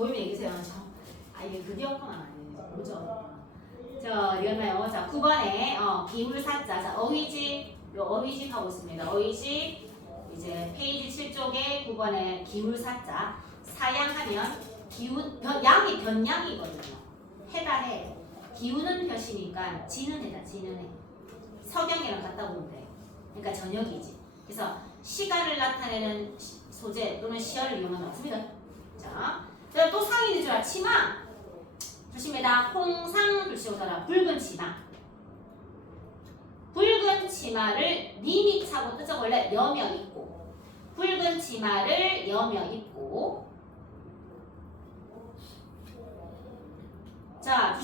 보이면 얘기해주세요. 이게 극이었구나. 뭐죠? 이거나요. 자, 9번에 기울사자. 자, 어휘집. 요 어휘집 하고 있습니다. 어휘집. 이제 페이지 7쪽에 9번에 기울사자. 사양하면 양이 변양이거든요. 해다 해. 기우는 벼시니까 지는 해다. 지는 해. 석양이랑 같다 보면 돼. 그러니까 저녁이지. 그래서 시간을 나타내는 소재 또는 시어를 이용하면 없습니다. 자, 또 상인인 줄 알아. 치마. 조심해라. 홍상 불시오더라. 붉은 치마. 붉은 치마를 님이 차고 뜻은 원래 여며 입고. 붉은 치마를 여며 입고. 자,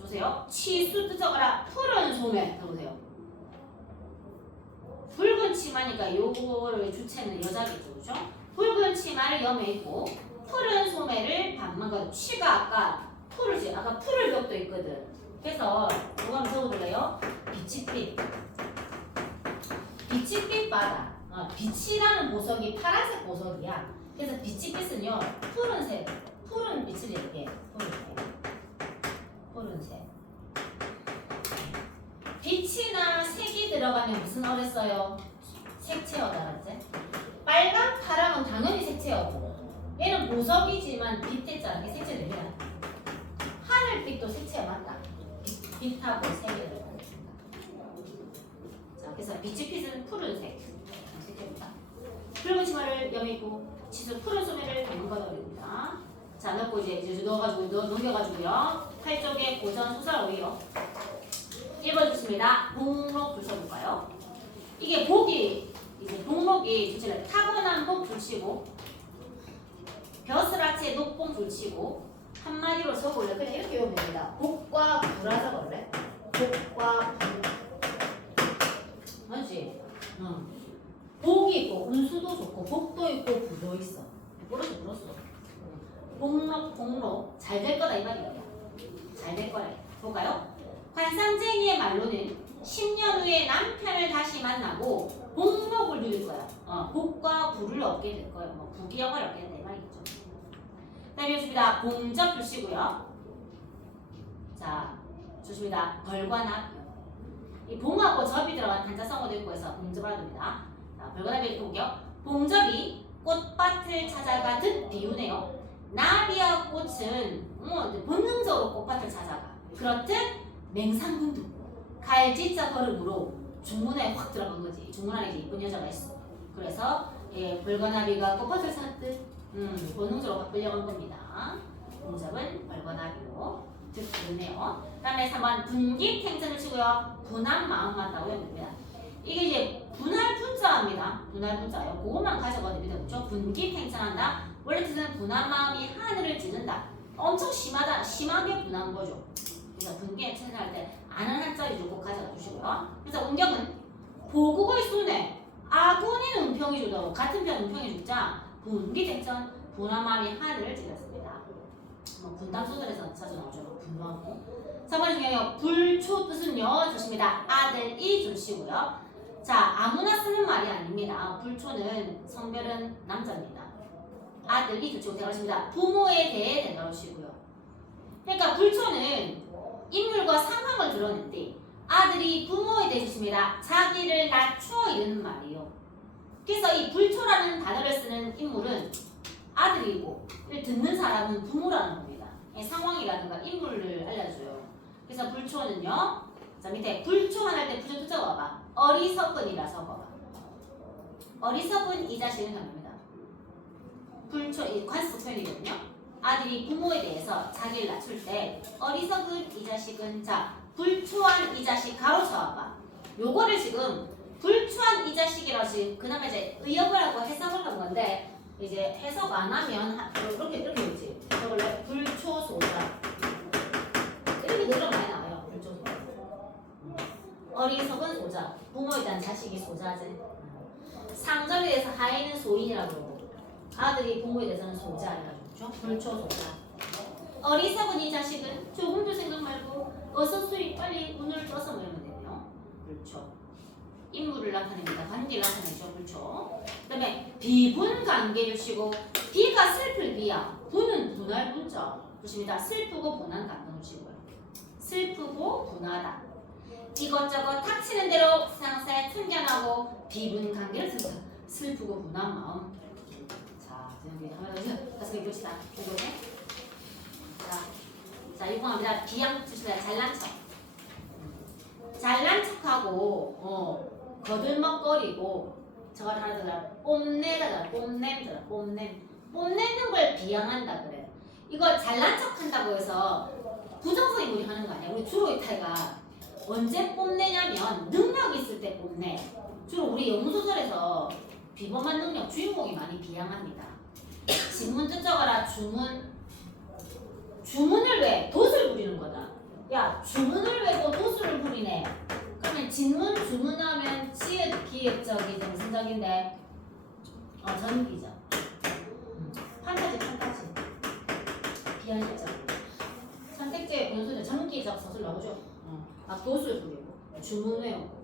보세요. 치수 뜻적어라. 푸른 소매. 들어보세요. 붉은 치마니까 요거를 주체는 여자겠죠. 그죠? 붉은 치마를 여며 입고 푸른 소매를 반만 가지고 치가 아까 푸르지. 아까 푸를 벽도 있거든. 그래서 뭐가 한번 적어볼래요? 빛이빛. 빛이빛 바다. 빛이라는 보석이 파란색 보석이야. 그래서 빛이빛은요. 푸른색. 푸른 빛을 얘기해. 푸른색. 빛이나 색이 들어가면 무슨 어를 써요? 색채어다. 알았지? 빨강, 파랑은 당연히 색채어고 얘는 보석이지만 빛했잖아. 이게 색채됩니다. 하늘빛도 색채어 맞다. 빛하고 색이 들어가요. 자, 그래서 빛은 푸른색. 색채입니다. 붉은 치마를 여미고 치수 푸른 소매를 담는 거입니다. 자, 넣고 이제 넘겨가지고요. 8쪽에 고전 소설 어휘요. 1번 좋습니다. 복록 불쳐볼까요? 이게 복이 이제 복록이 주체를 타고난 복 줄치고 벼슬아치의 녹봉 줄치고 한마디로 적어볼래? 그냥 이렇게 외우면 됩니다. 복과 부라 적어볼래? 복과 부. 맞지? 복이 있고 운수도 좋고 복도 있고 부도 있어. 불었어. 복록 잘 될 거다 이 말이에요. 잘 될 거래. 볼까요? 관상쟁이의 말로는 10년 후에 남편을 다시 만나고 복록을 누릴 거야. 복과 부를 얻게 될 거예요. 부귀영을 얻게 된다 이 말이죠. 다음에 좋습니다. 봉접 주시고요. 자, 좋습니다. 벌과 납. 이 봉하고 접이 들어간 단자성어도 있고 해서 봉접을 합니다. 자, 벌과 납을 볼게요. 봉접이 꽃밭을 찾아가 듯 비우네요. 나비와 꽃은 본능적으로 꽃밭을 찾아가. 그렇듯 맹상군도 갈지자 걸음으로 중문에 확 들어간 거지. 중문 안에 이쁜 여자가 있어. 그래서 벌과나비가 꽃밭을 찾듯 본능적으로 바꾸려고 한 겁니다. 봉접은 벌과나비로 즉 그러네요. 다음에 3번 분기탱천을 치고요. 분한 마음 같다고 외웁니다. 이게 이제 분할 분자입니다. 분할 분자예요. 그것만 가져가도 됩니다. 그렇죠? 분기탱천한다. 원래 뜻은 분한 마음이 하늘을 찌른다. 엄청 심하게 분한 거죠. 그래서 분기에 체험할 때 아는 한자리를 꼭 가져가 주시고요. 그래서 운경은 보국의 순회 아군인 운평이 주도 같은 편 운평이 주자 분기탱천 분한 마음이 하늘을 찌르습니다. 분당 소설에서 자주 나오죠. 분노하고. 3번 중에요. 불초 뜻은요. 좋습니다. 아들이 주시고요. 자, 아무나 쓰는 말이 아닙니다. 불초는 성별은 남자입니다. 아들이 주시고 대가로십니다. 부모에 대해 대가로시고요. 그러니까 불초는 인물과 상황을 드러낸데 아들이 부모에 대해 주십니다. 자기를 낮추어 이르는 말이에요. 그래서 이 불초라는 단어를 쓰는 인물은 아들이고 듣는 사람은 부모라는 겁니다. 상황이라든가 인물을 알려줘요. 그래서 불초는요. 자, 밑에 불초만 할 때 부정 적어봐. 어리석은이라 적어봐. 어리석은 이 자식은 합니다. 불초 이 관습 표현이거든요. 아들이 부모에 대해서 자기를 낮출 때 어리석은 이 자식은 자 불초한 이 자식 가로 쳐봐. 요거를 지금 불초한 이 자식이라고 지금 그나마 이제 의역을 하고 해석을 한 건데 이제 해석 안 하면 이렇게 되지. 원래 불초소자 이렇게 늘어 많이 나와요. 불초소자. 어리석은 소자. 부모에 대한 자식이 소자지. 상점에 대해서 하인은 소인이라고 그러고 아들이 부모에 대해서는 소자라고 그러죠. 불초소자. 어리석은 이 자식은 조금도 생각 말고 어서 수입 빨리 운을 떠서 모이면 되네요. 불초. 인물을 나타냅니다. 관계를 나타내죠. 불초. 그 다음에 비분 관계 주시고 B가 슬플 B야. 분은 분할 분죠. 보십니다. 슬프고 분한 감정을 주고요. 슬프고 분하다. 이것저것 닥치는 대로 세상사에 참견하고 비분 관계를 쓴다. 슬프고 분한 마음. 자, 여기 하나 다섯 개 봅시다. 이거네. 자, 이거 합니다. 비양 주시다. 잘난 척. 잘난 척하고 거들먹거리고 저걸 하나 더 뽐내다. 뽐내는 걸 비양한다 그래. 이거 잘난 척한다고 해서 부정성 인물이 하는 거 아니야. 우리 주로 이탈가 언제 뽐내냐면 능력 있을 때 뽐내. 주로 우리 영문소설에서 비범한 능력 주인공이 많이 비양합니다. 진문 뜯어가라 주문을 왜? 돛을 부리는 거다. 야, 주문을 왜고 돛을 부리네. 그러면 진문 주문하면 지읒 기획적이 정신적인데 전기적. 판타지 비현실적. 선택지의 본소는 전기적 서술 나오죠. 돛을 부리고 주문 외우고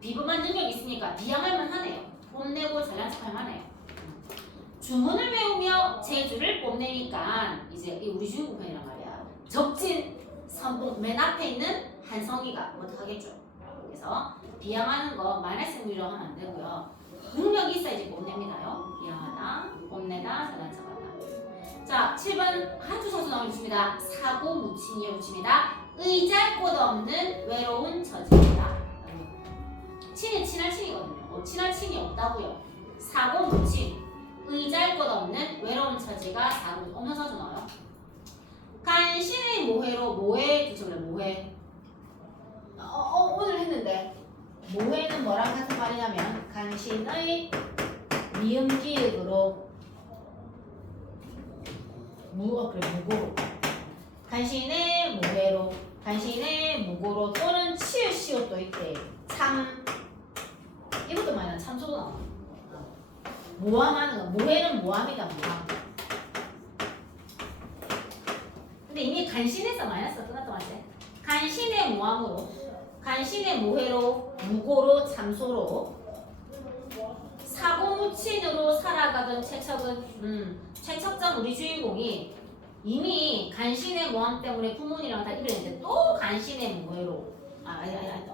비범한 능력이 있으니까 비양할만 하네요. 뽐내고 잘난 척할 만해요. 주문을 외우며 재주를 뽐내니까 이제 이 우리 주인공 편이란 말이야. 적진 선봉 맨 앞에 있는 한성이가 못하겠죠. 그래서 비양하는 거 마이너스 의미로 하면 안 되고요. 능력이 있어야지 뽐냅니다요. 비양하다, 뽐내다, 잘난 척하다. 자, 7번 한주 선수 나오겠습니다. 사고 묻힌이에 붙입니다. 의잘 곳 없는 외로운 처지입니다. 친이 친할 친이거든요. 친할 친이 없다고요. 사고 묻힌 의잘 곳 없는 외로운 처지가 사고 없는 서주 나와요. 간신의 모해로 모해 붙여볼래 모해. 오늘 했는데 모해는 뭐랑 같은 말이냐면 간신의 미음기획으로 무고로 간신의 모해로 간신의 무고로 또는 치읓 시옷도 있대. 참 이것도 많이 나 참소도 나와. 모함하는 거 모해는 모함이다 모함. 근데 이미 간신에서 마이너스 끝났던 것 같아. 간신의 모함으로 간신의 모해로 무고로 참소로 사고무친으로 살아가던 최척전 우리 주인공이 이미 간신의 모함 때문에 부모님이랑 다 이별했는데 또 간신의 모해로 간신의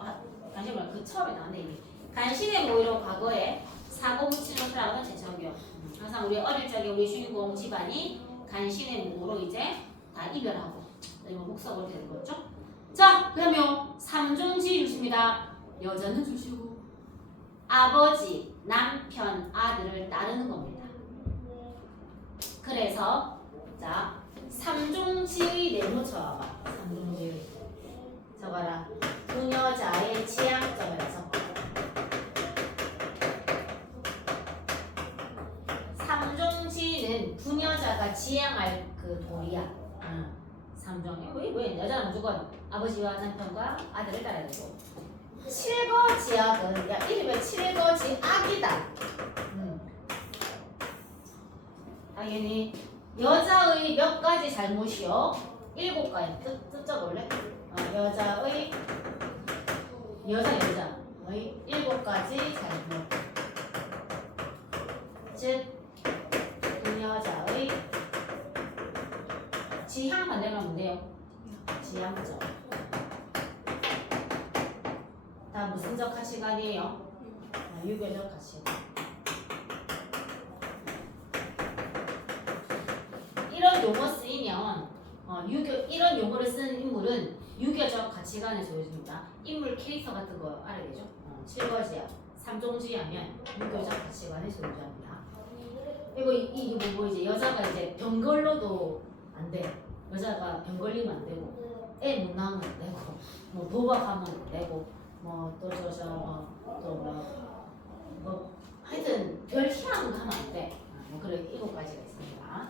모해 그 처음에 나왔네 이미 간신의 모해로 과거에 사고무친으로 살아가던 최척이요. 항상 우리 어릴 적에 우리 주인공 집안이 간신의 모로 이제 다 이별하고 이거 복석으로 되는 거죠. 자, 그러면 3중지 주십니다. 여자는 주시고 아버지, 남편, 아들을 따르는 겁니다. 그래서 자 3중지의 내모 쳐봐봐. 3중지의 적어라. 부녀자의 지향점을 적어. 3중지는 부녀자가 지향할 그 도리야. 3종. 왜 여자는 무조건 아버지와 남편과 아들을 따라야 되고. 칠거지악은 야 이름에 칠거지악이다. 당연히 여자의 몇 가지 잘못이요? 7가지. 뜯어볼래? 여자의 7가지 잘못. 즉 부녀자의 지향 반대면 뭔데요? 지향적. 다 무슨 적 가치관이에요? 유교적 가치관. 이런 용어 쓰이면 이런 용어를 쓰는 인물은 유교적 가치관을 보여줍니다. 인물 캐릭터 같은 거 알아야 되죠? 7거지야, 3종지 하면 유교적 가치관을 소유합니다. 그리고 이게 뭐 이제 여자가 이제 병 걸러도 안 돼. 여자가 병 걸리면 안 되고, 애 못 낳으면 안 되고, 뭐 도박하면 안 되고, 하여튼 별 희망은 하면 안 돼. 그런 7가지가 있습니다.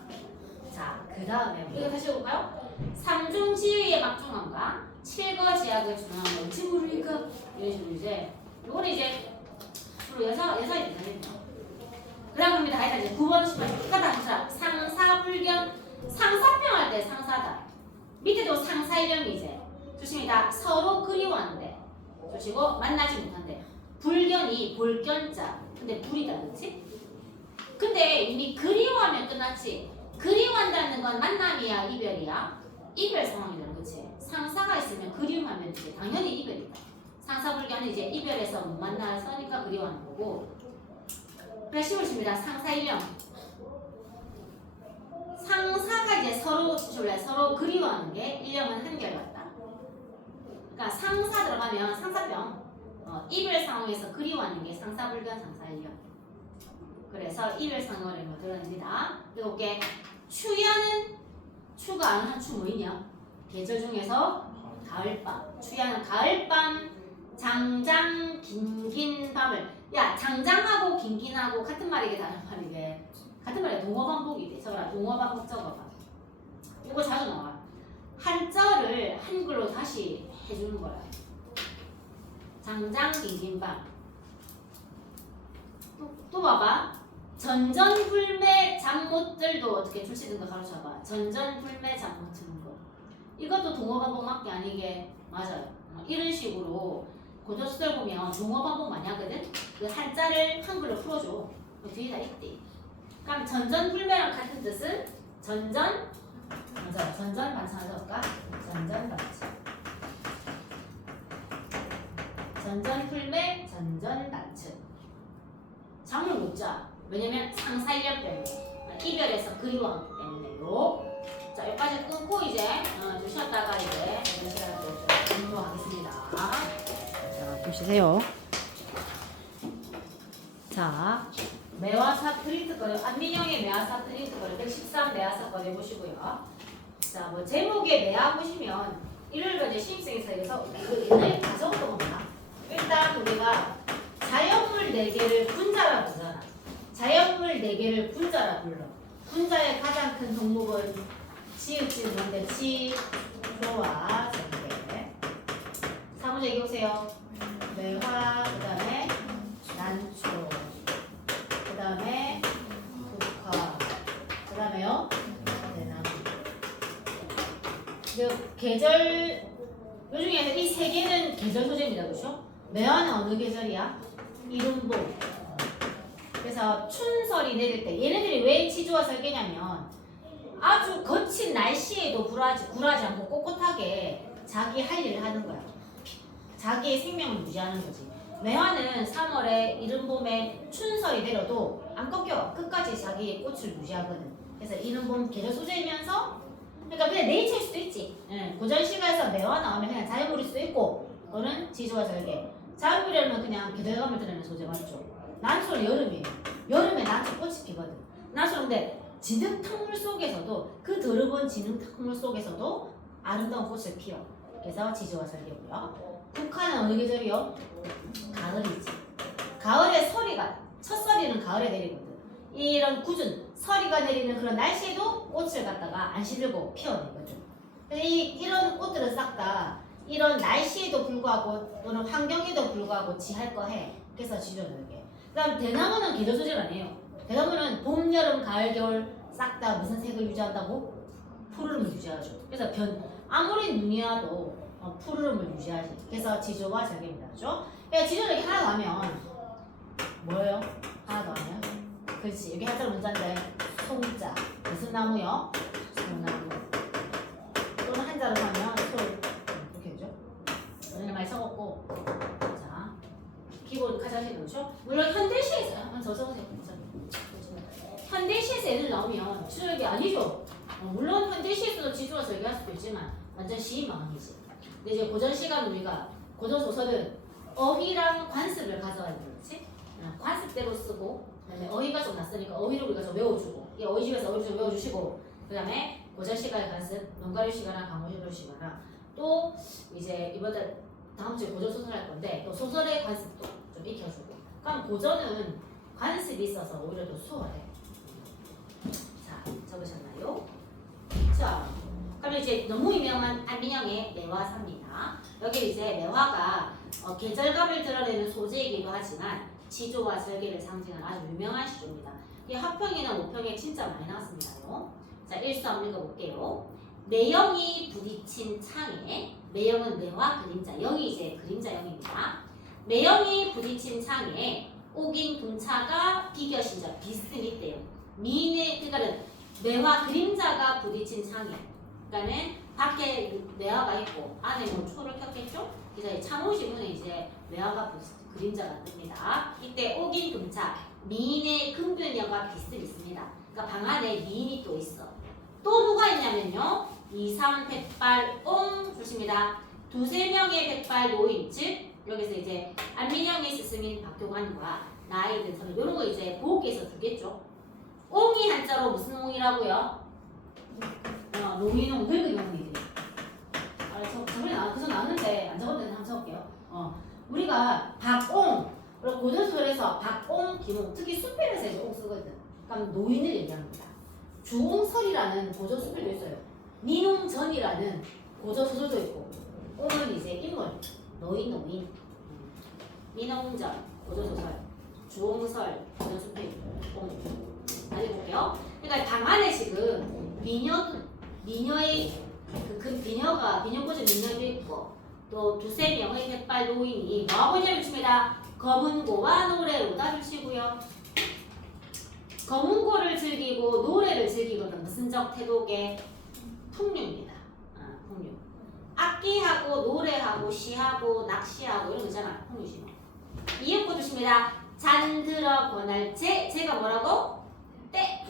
자, 그 다음에 이거 다시 해볼까요? 3중지의 막중함과 7거지악을 주장하는 뭔지 모르니까 이런 식으로 이제 이거는 이제 주로 여자의 대상이죠. 그 다음입니다. 하여튼 이제 9번 10번 똑같다. 상사불견. 상사병 할 때 상사다. 밑에도 상사일념이 이제 조심이다. 서로 그리워하는데 조시고 만나지 못한대. 불견이 볼견자. 근데 불이다, 그렇지? 근데 이미 그리워하면 끝났지. 그리워한다는 건 만남이야, 이별이야? 이별 상황이잖아, 그치? 상사가 있으면 그리워하면 이제 당연히 이별이다. 상사불교는 이제 이별해서 못 만나서니까 그리워하는 거고. 그래, 쉬우십니다. 상사 일령. 상사가 이제 서로 그리워하는 게 일령은 한결같다. 그러니까 상사 들어가면 상사병. 이별 상황에서 그리워하는 게 상사불견 상사일령. 그래서 이별 상황을 뭐 드러냅니다. 이렇게 추야는 추가 아는 한 추 뭐있냐? 계절 중에서 가을밤. 추야는 가을밤, 장장 긴긴 밤을. 야, 장장하고 긴긴하고 같은 말이게 다른 말이게. 같은 말이야. 동어 반복이 돼. 적어라. 동어 반복 적어봐. 이거 자주 나와. 한자를 한글로 다시 해주는 거야. 장장 긴긴밤. 또 봐봐. 전전불매 잠못들도 어떻게 출시든가 가로잡아. 전전불매 잠못 드는 거. 이것도 동어 반복 맞게 아니게 맞아요. 이런 식으로 고전수들 보면 동어 반복 많이 하거든. 그 한자를 한글로 풀어줘. 그 뒤에 다 있대. 그럼 전전불매랑 같은 뜻은 전전 반찬 적을까? 전전 반찬. 전전불매, 전전단층. 잠을 못 자. 왜냐면 상사일령 때문에. 이별해서 그리워하기 때문에요. 자, 여기까지 끊고 이제 좀 쉬었다가 이제 이런 시간을 좀 공부하겠습니다. 자, 보시세요. 자, 매화사 프린트 거리, 안민영의 매화사 프린트 거리 113 매화사 거리 보시고요. 자, 뭐 제목에 매화 보시면 이를 이제 신입생에서 여기서 옛날에 다 적었던 겁니다. 일단 우리가 자연물 4개를 분자라 부르잖아. 자연물 4개를 분자라 불러. 분자의 가장 큰 종목은 지읒지 뭔데? 지, 조와, 전개. 사문제 여기 오세요. 매화, 그 다음에 난초, 그 다음에 국화, 그 다음에요 대나무. 계절, 요 중에서 이 3개는 계절 소재입니다. 그렇죠? 매화는 어느 계절이야? 이른봄. 그래서 춘설이 내릴 때 얘네들이 왜 지조와 설계냐면 아주 거친 날씨에도 굴하지 않고 꼿꼿하게 자기 할 일을 하는 거야. 자기의 생명을 유지하는 거지. 매화는 3월에 이른봄에 춘설이 내려도 안 꺾여. 끝까지 자기의 꽃을 유지하거든. 그래서 이른봄 계절 소재이면서 그러니까 그냥 네이처일 수도 있지. 고전시가에서 매화 나오면 그냥 자연물일 수도 있고 또는 지조와 설계. 자연물이라면 그냥 계절감을 드러내는 소재 맞죠? 난초는 여름이에요. 여름에 난초 꽃이 피거든. 난초인데 진흙탕물 속에서도 그 더러운 진흙탕물 속에서도 아름다운 꽃을 피워. 그래서 지조와 설계고요. 국화는 어느 계절이요? 가을이지. 가을에 첫 서리는 가을에 내리거든. 이런 굳은 서리가 내리는 그런 날씨에도 꽃을 갖다가 안 시들고 피워내거든. 이런 꽃들은 싹 다 이런 날씨에도 불구하고 또는 환경에도 불구하고 지할 거 해. 그래서 지조는 게. 그 다음 대나무는 계절 소재가 아니에요. 대나무는 봄, 여름, 가을, 겨울 싹 다 무슨 색을 유지한다고? 푸르름을 유지하죠. 그래서 아무리 눈이 와도 푸르름을 유지하지. 그래서 지조와 절개입니다. 그렇죠? 그러니까 지조는 이렇게 하나 더 하면 뭐예요? 하나 더 하면? 그렇지. 여기 한자 문자인데 송자. 무슨 나무요? 소나무. 또는 한자로 하면 소. 이렇게 되죠? 오늘 많이 적었고. 자, 기본 가져가시는 거죠? 물론 현대시에서요. 한번 더 적으세요. 현대시에서 애들 나오면 지조력이 아니죠. 물론 현대시에서도 지조와 설계할 수도 있지만 완전 시인망이지. 근데 이제 고전 시간 우리가 고전 소설은 어휘랑 관습을 가져가야 되겠지? 관습대로 쓰고 그다음에 어휘가 좀 낯서니까 어휘를 우리가 좀 외워주고 이 어휘집에서 어휘를 좀 외워주시고 그다음에 고전 시간의 관습, 논가류 시간이나 강호시로 시간이나 또 이제 이번에 다음 주에 고전 소설 할 건데 또 소설의 관습도 좀 익혀주고. 그럼 고전은 관습이 있어서 오히려 더 수월해. 자, 적으셨나요? 자, 그럼 이제 너무 유명한 안민영의 매화사입니다. 여기 이제 매화가 계절감을 드러내는 소재이기도 하지만 지조와 설계를 상징하는 아주 유명한 시조입니다. 이 학평이나 모평에 진짜 많이 나왔습니다요. 자, 일수 한번 읽어볼게요. 매영이 부딪힌 창에, 매영은 매화 그림자, 영이 이제 그림자 영입니다. 매영이 부딪힌 창에 옥인 분차가 비겨 이겨신자 비스는 있대요. 미인의 그러니까는 매화 그림자가 부딪힌 창이에요. 그러니까는 밖에 매화가 있고 안에 뭐 초를 켰겠죠? 그래서 창호시 문에 이제 매화가 그림자가 뜹니다. 이때 옥인 금차 미인의 금변여가 비스는 있습니다. 그러니까 방 안에 미인이 또 있어. 또 누가 있냐면요. 2, 3 백발 옹 좋습니다. 두세 명의 백발 노인 즉 여기서 이제 안민영의 스승인 박교관과 나이 든 사람 이런 거 이제 보호께서 주겠죠. 옹이 한자로 무슨 옹이라고요? 노인옹 늙은 옹이들이. 저번에 그래서 나왔는데 안 적었는데 한번 적을게요. 우리가 박옹 그리고 고전소설에서 박옹, 김옹 특히 수필에서 이제 옹 쓰거든. 그러니까 노인을 얘기합니다. 주옹설이라는 고전수필도 있어요. 민옹전이라는 고전소설도 있고 옹은 이제 인물, 노인 민옹전, 고전소설, 주옹설, 고전수필, 옹 다시 볼게요. 그러니까 방 안에 지금 미녀의 비녀고전 미녀도 있고 또 두세 명의 백발 노인이 뭐하고 있냐면 칩니다. 검은고와 노래로다 주시고요. 검은고를 즐기고 노래를 즐기거든. 무슨 적 태도계? 풍류입니다. 풍류. 악기하고 노래하고 시하고 낚시하고 이런 거 있잖아. 풍류시노. 이윽고 주십니다. 잔들어 권할 제가 뭐라고? 때.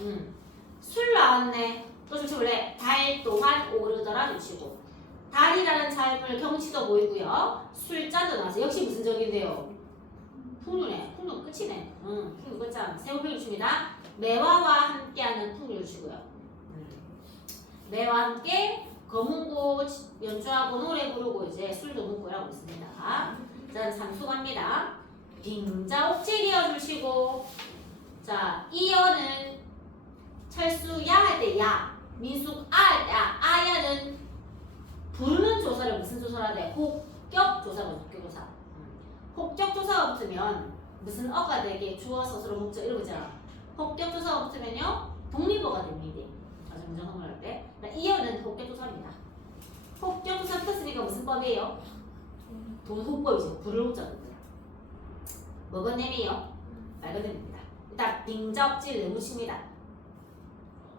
술 나왔네. 또 주시볼래? 달 또한 오르더라 주시고 달이라는 삶을 경치도 보이고요. 술자도 나와서 역시 무슨 적인데요? 풍류네. 풍류 끝이네. 풍류 끝장. 세우필 주십니다. 매화와 함께하는 풍류 주시고요. 매와 함께 검은고 연주하고 노래 부르고 이제 술도 먹고 이라고 있습니다. 자, 삼수갑니다. 빙자 옥질이어 주시고 자, 이어는 철수 야 할 때 야, 민숙 아 할 때 아야는 부르는 조사를 무슨 조사라 돼? 혹격조사거든요. 혹격조사. 혹격조사가 붙으면 무슨 어가 되게 주어 서술어 목적 이런 거 있잖아. 혹격조사가 붙으면요 독립어가 됩니다. 아주 문장성을 할 때. 이어는 혹격조사입니다. 혹격조사 붙었으니까 무슨 법이에요? 도호법이죠. 부를 호자거든요. 먹어내미요 말거든입니다. 일단 빙적질 내무칩니다.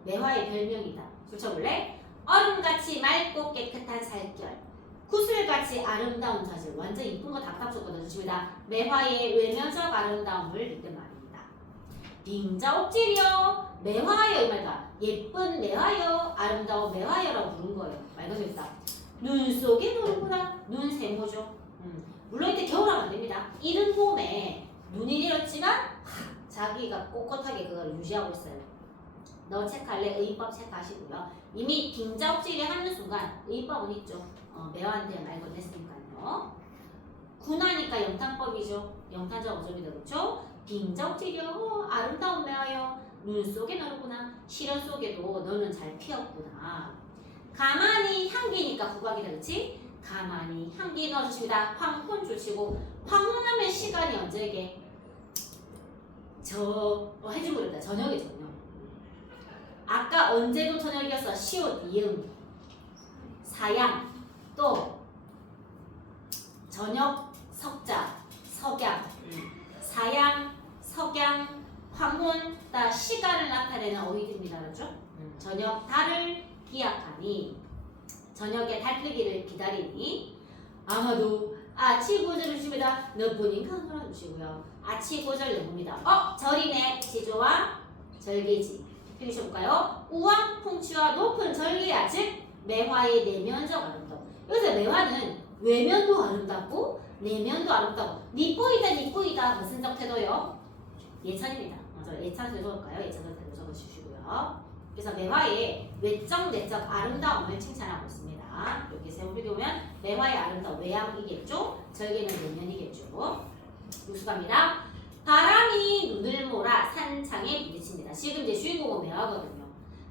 매화의 별명이다. 줄쳐볼래? 얼음같이 맑고 깨끗한 살결, 구슬같이 아름다운 자질, 완전 이쁜 거 다 tap줬거든요. 주십니다. 매화의 외면적 아름다움을 느낀 말입니다. 빙자옥질이요. 매화여 이 말이다. 예쁜 매화여, 아름다운 매화여라고 부른 거예요. 말 그대로 있다. 눈 속에 노는구나. 눈 세모죠. 물론 이때 겨울하면 안 됩니다. 이른 봄에 눈이 내렸지만 자기가 꼿꼿하게 그걸 유지하고 있어요. 너 체크할래? 의법 체크하시고요. 이미 빙자옥질이 하는 순간 의법은 있죠. 매화한테 말 건넸으니까요. 군하니까 영탄법이죠. 영탄적 어점이다. 그렇죠? 빙자옥질이요. 아름다운 매화요. 눈 속에 너는구나. 시련 속에도 너는 잘 피었구나. 가만히 향기니까 국악이다. 그렇지? 가만히 향기 넣어주십니다. 황혼 주시고 황혼하면 시간이 언제게? 해주고 저녁에 저녁. 아까 언제도 저녁이었어. 시옷 이응 사양 또 저녁 석자 석양 사양 석양 황혼 다 시간을 나타내는 어휘들입니다. 그렇죠? 저녁 달을 기약하니 저녁에 달뜨기를 기다리니 아마도 아치고절을 주십니다. 너뿐인 강조를 주시고요. 아치고절 넘깁니다. 절이네. 지조와 절개지. 해주셔볼까요? 우왕 풍치와 높은 절개야 즉 매화의 내면적 아름다움. 여기서 매화는 외면도 아름답고 내면도 아름답고 니뿌이다 무슨 적 태도요? 예찬입니다. 맞아요. 예찬 태도일까요? 예찬 태도 적어주시고요. 그래서 매화의 외적 내적 아름다움을 칭찬하고 있습니다. 여기 세우게 보면 매화의 아름다움 외양이겠죠? 절개는 내면이겠죠? 육수갑니다. 바람이 눈을 몰아 산창에 부딪힙니다. 지금 이제 주인공은 매화거든요.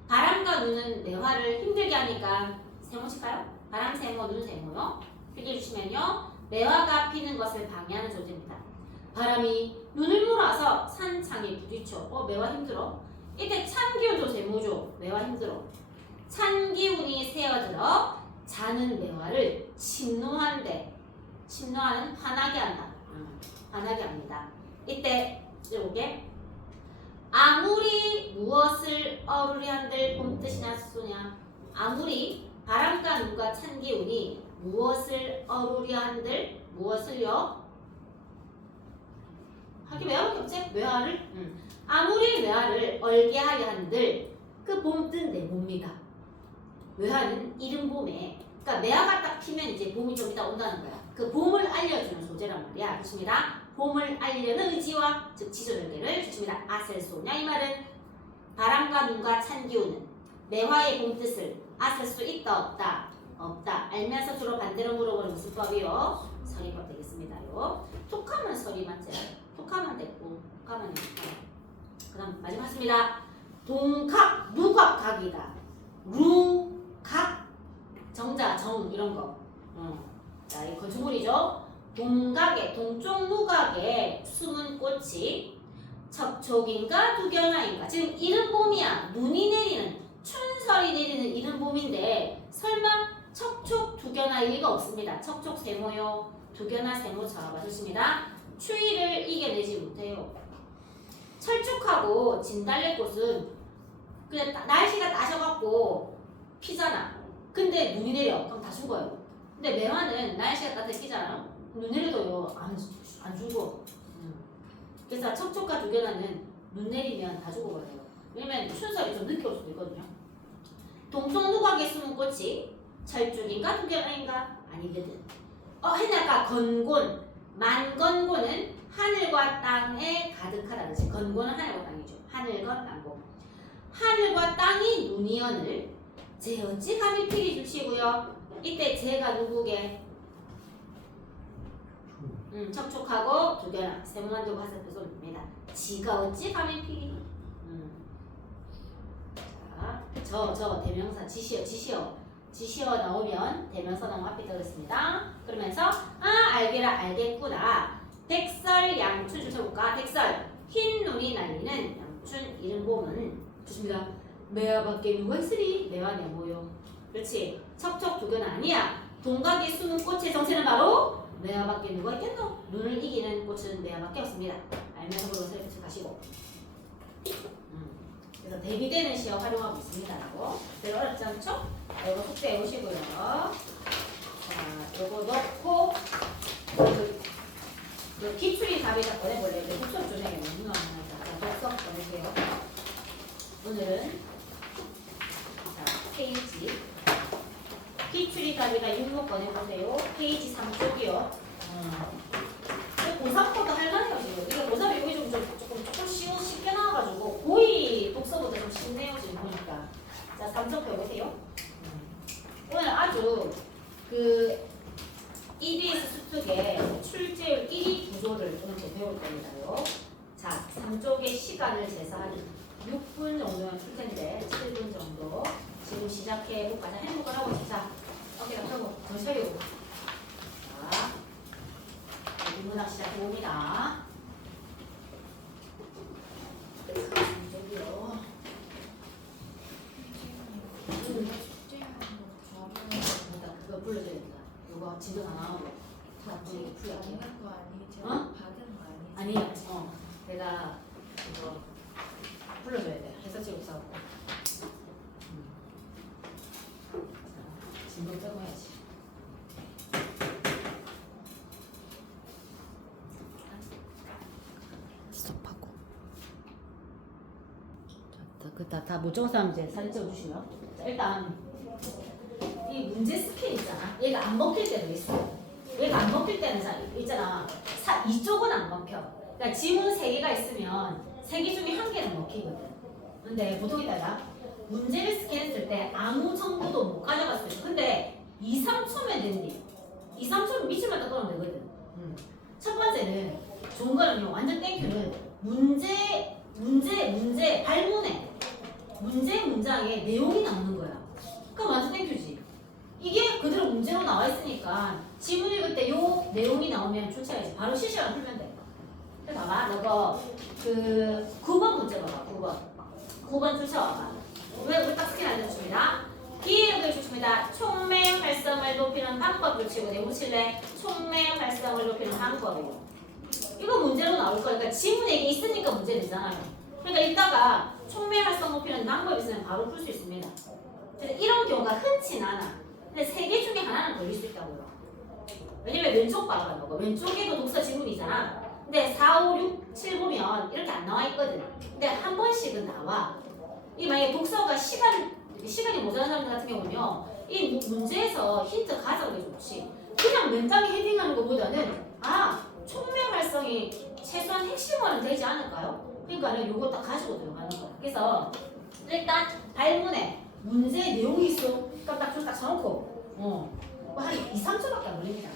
바람과 눈은 매화를 힘들게 하니까 세모 칠까요? 바람 세모, 눈 세모요. 필기해 주시면요. 매화가 피는 것을 방해하는 존재입니다. 바람이 눈을 몰아서 산창에 부딪혀. 매화 힘들어. 이때 찬기운도 세모죠. 매화 힘들어. 찬기운이 새어들어 자는 매화를 침노한데 침노하는 화나게 한다. 화나게 합니다. 이때 이렇게 아무리 무엇을 어루리한들 봄뜻이나 쏘냐. 아무리 바람과 눈과 찬 기운이 무엇을 어루리한들 무엇을요? 하기 외화밖에 없지? 외화를? 아무리 외화를 얼게 하려 한들 그 봄뜬 내 봅니다. 외화는 이른 봄에 그러니까 매화가 딱 피면 이제 봄이 좀 이따 온다는 거야. 그 봄을 알려주는 소재란 말이야. 좋습니다. 봄을 알려는 의지와 즉 지조절개를 좋습니다. 아셀소냐 이 말은 바람과 눈과 찬 기운은 매화의 봄뜻을 아셀 수 있다 없다 없다 알면서 주로 반대로 물어보는 무슨 법이요? 서리법 되겠습니다요. 톡하면 서리 맞지? 톡하면 됐고 톡하면 됐고 그 다음 마지막 했습니다. 동각 누각 각이다. 루각 정자 정 이런 거. 자, 이 건축물이죠. 동각에 동쪽 누각에 숨은 꽃이 척촉인가 두견화인가. 지금 이른 봄이야. 눈이 내리는 춘설이 내리는 이른 봄인데 설마 척촉 두견화일 리가 없습니다. 척촉 세모요. 두견화 세모처럼 맞습니다. 추위를 이겨내지 못해요. 철쭉하고 진달래꽃은 그냥 날씨가 따셔갖고 피잖아. 근데 눈이 내려. 그럼 다 죽어요. 근데 매화는 날씨가 따뜻해 피잖아. 눈 내려도요 안 죽어. 그래서 척촉과 두견화는 눈 내리면 다 죽어버려요. 왜냐면 춘설이 좀 늦게 올 수도 있거든요. 동쪽 누각에 숨은 꽃이 철쭉인가 두견화인가? 아니거든. 했나까 건곤 만건곤은 하늘과 땅에 가득하다. 그치? 건곤은 하늘과 땅이죠. 하늘과 땅고. 하늘과 땅이 눈이언을 제 어찌 감히 피리 주시고요. 이때 제가 누구게? 척촉하고 두견화 세모만 두고 하실 때 손입니다. 지가 어찌 감히 피리? 자, 저 대명사 지시어 나오면 대명사 나오면 앞에 들어있습니다. 그러면서 알게라 알겠구나. 덱설 양춘 좀 쳐볼까? 덱설 흰 눈이 날리는 양춘 이른 봄은 좋습니다. 매화밖에 누가 있으리? 매화 네모요. 그렇지. 척척 두견화 아니야. 동각에 숨은 꽃의 정체는 바로 매화밖에 누가 있겠노? 눈을 이기는 꽃은 매화밖에 없습니다. 알면서 그것을 가시고. 그래서 대비되는 시어 활용하고 있습니다라고. 되게 어렵지 않죠? 이거 숙제 해오시고요. 자, 요거 넣고 그 기출이 답에다 보내볼래요. 독서 조정에 너무 나옵니다. 자, 독서 보내세요. 오늘은 자, 페이지 기출이 답이다 6목 보내보세요. 페이지 3쪽이요. 고3보다 할만해요 지금. 이거 고3이 여기 조금 쉽게 나와가지고 고2 독서보다 좀 쉽네요 지금 보니까. 자 3쪽 배우세요. 오늘 아주 그 EBS 수특의 출제율 1위 구조를 오늘 좀 배울 겁니다요. 자 3쪽의 시간을 재서 한 6분 정도는 풀 텐데 7분 정도 지금 시작해 볼까? 자 행복을 하고 있자. 어깨가 펴고 정셔요. 자 인문학 시작해 봅니다. 저기요. 그거 불러줘야 된다. 이거 지도 안 하고 같이 풀어야지. 받는 거 아니죠? 어? 받은 거 아니죠? 아니요. 내가 이거 불러줘야 돼. 해서 지금 싸우고. 자, 진도 빼고 해야지. 스톱하고. 자, 다 못 적은 사람 이제 사진 찍어주시면. 자, 일단 이 문제 스케일 있잖아. 얘가 안 먹힐 때도 있어. 얘가 안 먹힐 때는 있잖아. 이쪽은 안 먹혀. 그러니까 지문 3개가 있으면 3개 중에 1개는 먹히거든. 근데 보통 이따가 문제를 스캔했을 때 아무 정보도 못 가져갈 수 있어. 근데 2, 3초면 된디. 2, 3초면 밑줄만 떠도면 되거든. 첫 번째는 좋은 거는요. 완전 땡큐는 문제 발문에 문제 문장에 내용이 나오는 거야. 그럼 완전 땡큐지. 이게 그대로 문제로 나와 있으니까 지문 읽을 때 요 내용이 나오면 출제해야지. 바로 실시간 풀면 돼. 그래 봐봐. 너거 그 9번 문제 봐봐. 9번 출제 와봐. 왜 딱 스킨 알려줍니다. 기회를 주십니다. 촉매 활성을 높이는 방법을 치고 내용 칠래. 촉매 활성을 높이는 방법이요. 이거 문제로 나올 거니까 지문에 이게 있으니까 문제 되잖아요. 그러니까 이따가 촉매 활성 높이는 방법이 있으면 바로 풀 수 있습니다. 그래서 이런 경우가 흔치는 않아. 근데 세 개 중에 하나는 걸릴 수 있다고요. 왜냐면 왼쪽 봐봐. 너가 왼쪽에도 독서 지문이잖아. 근데 4, 5, 6, 7 보면 이렇게 안 나와 있거든. 근데 한 번씩은 나와. 이 만약에 독서가 시간이 모자란 사람 같은 경우는요, 이 문제에서 힌트 가져오는 게 좋지. 그냥 맨땅에 헤딩하는 것보다는 촉매 활성이 최소한 핵심화는 되지 않을까요? 그러니까는 요거 딱 가지고 들어가는 거야. 그래서 일단 발문에 문제 내용이 있어. 딱 쳐놓고 한 2, 3초밖에 안 걸립니다.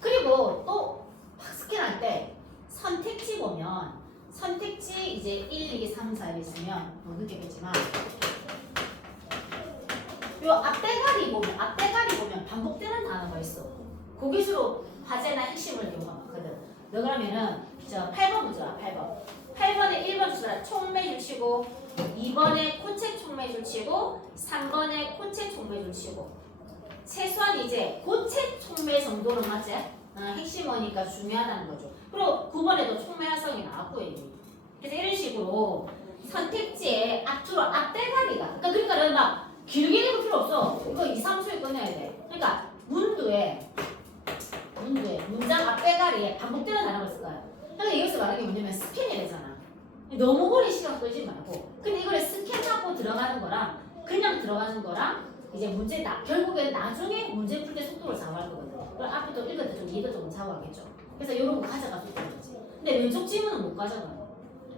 그리고 또 스캔할 때 선택지 보면 선택지 이제 1, 2, 3, 4 있으면 못 느끼겠지만 요 앞대가리 보면 반복되는 단어가 있어. 거기서로 화제나 핵심을 경우가 많거든. 너 그러면은 저 8번 문제라 8번. 8번에 1번 주소라 촉매줄 치고 2번에 고체 촉매줄 치고 3번에 고체 촉매줄 치고 최소한 이제 고체 촉매 정도는 맞지? 핵심어니까 중요하다는 거죠. 그리고 9번에도 촉매 활성이 나왔고요 이미. 그래서 이런 식으로 선택지에 앞으로 앞대가리가 그러니까는 막 길게 읽을 필요 없어. 이거 2, 3초에 끝내야 돼. 그러니까 문두에 문장 앞대가리에 반복되는 단어가 있을 거야. 그러니까 여기서 말하는 게 뭐냐면 스캔이 되잖아. 너무 오래 시간 끌지 말고. 근데 이걸 스캔하고 들어가는 거랑 그냥 들어가는 거랑 이제 결국엔 나중에 문제 풀 때 속도를 좌우할 거거든. 그럼 앞에 또 읽을 때 좀 이해도 좀 좌우하겠죠. 그래서 이런 거 가져갈 수 있는 거지. 근데 왼쪽 지문은 못 가져가요.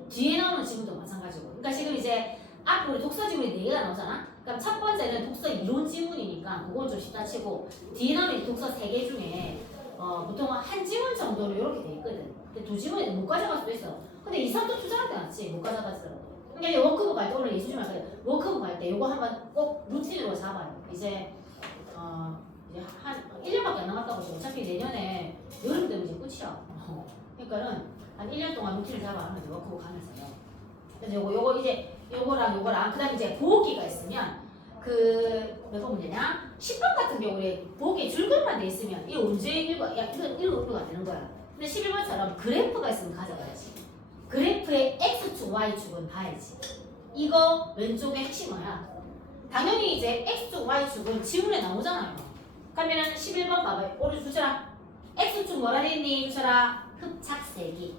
뒤에 나오는 지문도 마찬가지고. 그러니까 지금 이제 앞으로 우리 독서 지문이 4개가 나오잖아. 그럼 첫 번째는 독서 이론 지문이니까 그건 좀 쉽다 치고 뒤에 나오는 독서 3개 중에 보통 한 지문 정도로 이렇게 돼 있거든. 근데 2지문이 못 가져갈 수도 있어. 근데 2, 3도 투자할 때 낫지. 못 가져갔더라도. 그러니까 이제 워크북 갈 때 오늘 예수님 할 거예요. 워크북 갈 때 이거 한번 꼭 루틴으로 잡아요. 이제 한 1년밖에 안 남았다 보죠. 어차피 내년에 여름 되면 이제 끝이야. 그러니까는 한 1년 동안 루틴을 잡아하면 돼. 워크북 하면서요. 그래서 요거랑 그다음에 이제 보기가 있으면 몇 번 문제냐? 10번 같은 경우에 보기에 줄글만 돼 있으면 이거 언제 이건 읽어도 안 되는 거야. 근데 11번처럼 그래프가 있으면 가져가야지. 그래프의 X축, Y축은 봐야지. 이거 왼쪽의 핵심어야. 당연히 이제 X축, Y축은 지문에 나오잖아요. 그러면은 11번 봐봐요. 오른쪽 주셔라. X축 뭐라 돼있니? 주셔라. 흡착세기.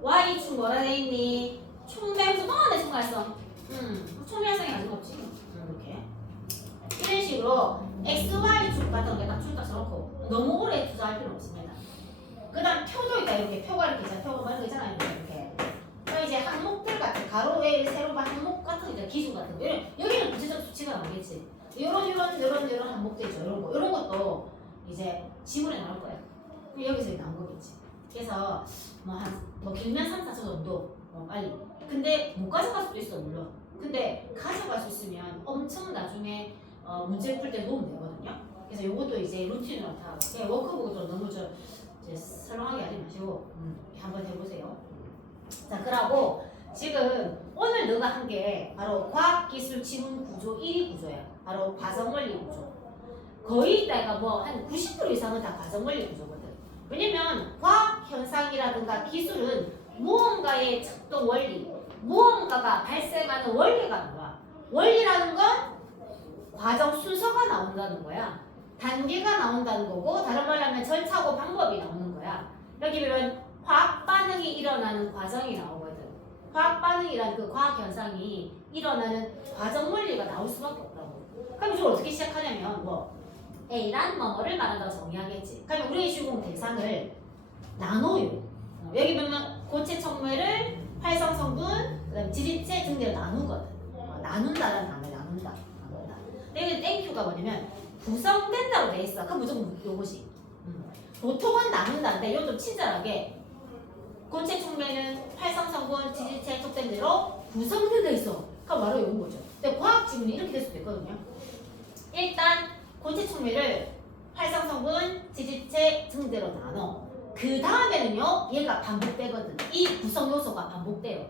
Y축 뭐라 돼있니? 촉매활성. 내 촉매활성. 촉매활성이 아직 없지. 이렇게. 이런 식으로 X, Y축 같은 게 딱 쳐놓고 너무 오래 투자할 필요 없습니다. 그 다음 표도 있다. 이렇게 표가 이렇게 있잖아. 표가 많은 거 있잖아요. 이렇게. 그럼 이제 항목들 같은 가로에 새로 봐 항목 같은 거 기준 같은 거. 여기는 구체적 수치가 나오겠지. 이런 항목들 있죠. 이런 것도 이제 지문에 나올 거예요. 여기서 나온 거겠지. 그래서 길면 3, 4초 정도 빨리. 근데 못 가져갈 수도 있어 물론. 근데 가져갈 수 있으면 엄청 나중에 문제 풀 때 도움 되거든요. 그래서 이것도 이제 루틴으로 다 워크북으로 너무 이제 설렁하게 하지 마시고 한번 해보세요. 자, 그러고 지금 오늘 너가 한 게 바로 과학기술 지문 구조 1위 구조야. 바로 과정원리 구조. 거의 다가 한 90% 이상은 다 과정원리 구조거든. 왜냐면 과학 현상이라든가 기술은 무언가의 작동 원리, 무언가가 발생하는 원리가 나와. 원리라는 건 과정 순서가 나온다는 거야. 단계가 나온다는 거고, 다른 말로 하면 절차고 방법이 나오는 거야. 여기 보면 화학 반응이 일어나는 과정이 나오거든. 화학 반응이라는 그 과학 현상이 일어나는 과정 원리가 나올 수밖에 없다고. 그럼 이걸 어떻게 시작하냐면 A란 뭐뭐를 말한다고 정의하겠지. 그러면 우리의 주공 대상을 나눠요. 여기 보면 고체 촉매를 활성 성분, 그다음 지지체 등대로 나누거든. 나눈다라는 단어를 나눈다. 근데 여기 땡큐가 뭐냐면 구성된다고 돼 있어. 그럼 무조건 요것이. 보통은 나눈다는데 이건 좀 친절하게 고체 촉매는 활성 성분, 지지체 촉된 대로 구성되어 있어. 그럼 바로 이건 거죠. 근데 과학 지문이 이렇게 될 수도 있거든요. 일단 고체 촉매를 활성 성분, 지지체 등대로 나눠. 그 다음에는요, 얘가 반복되거든. 이 구성 요소가 반복돼요.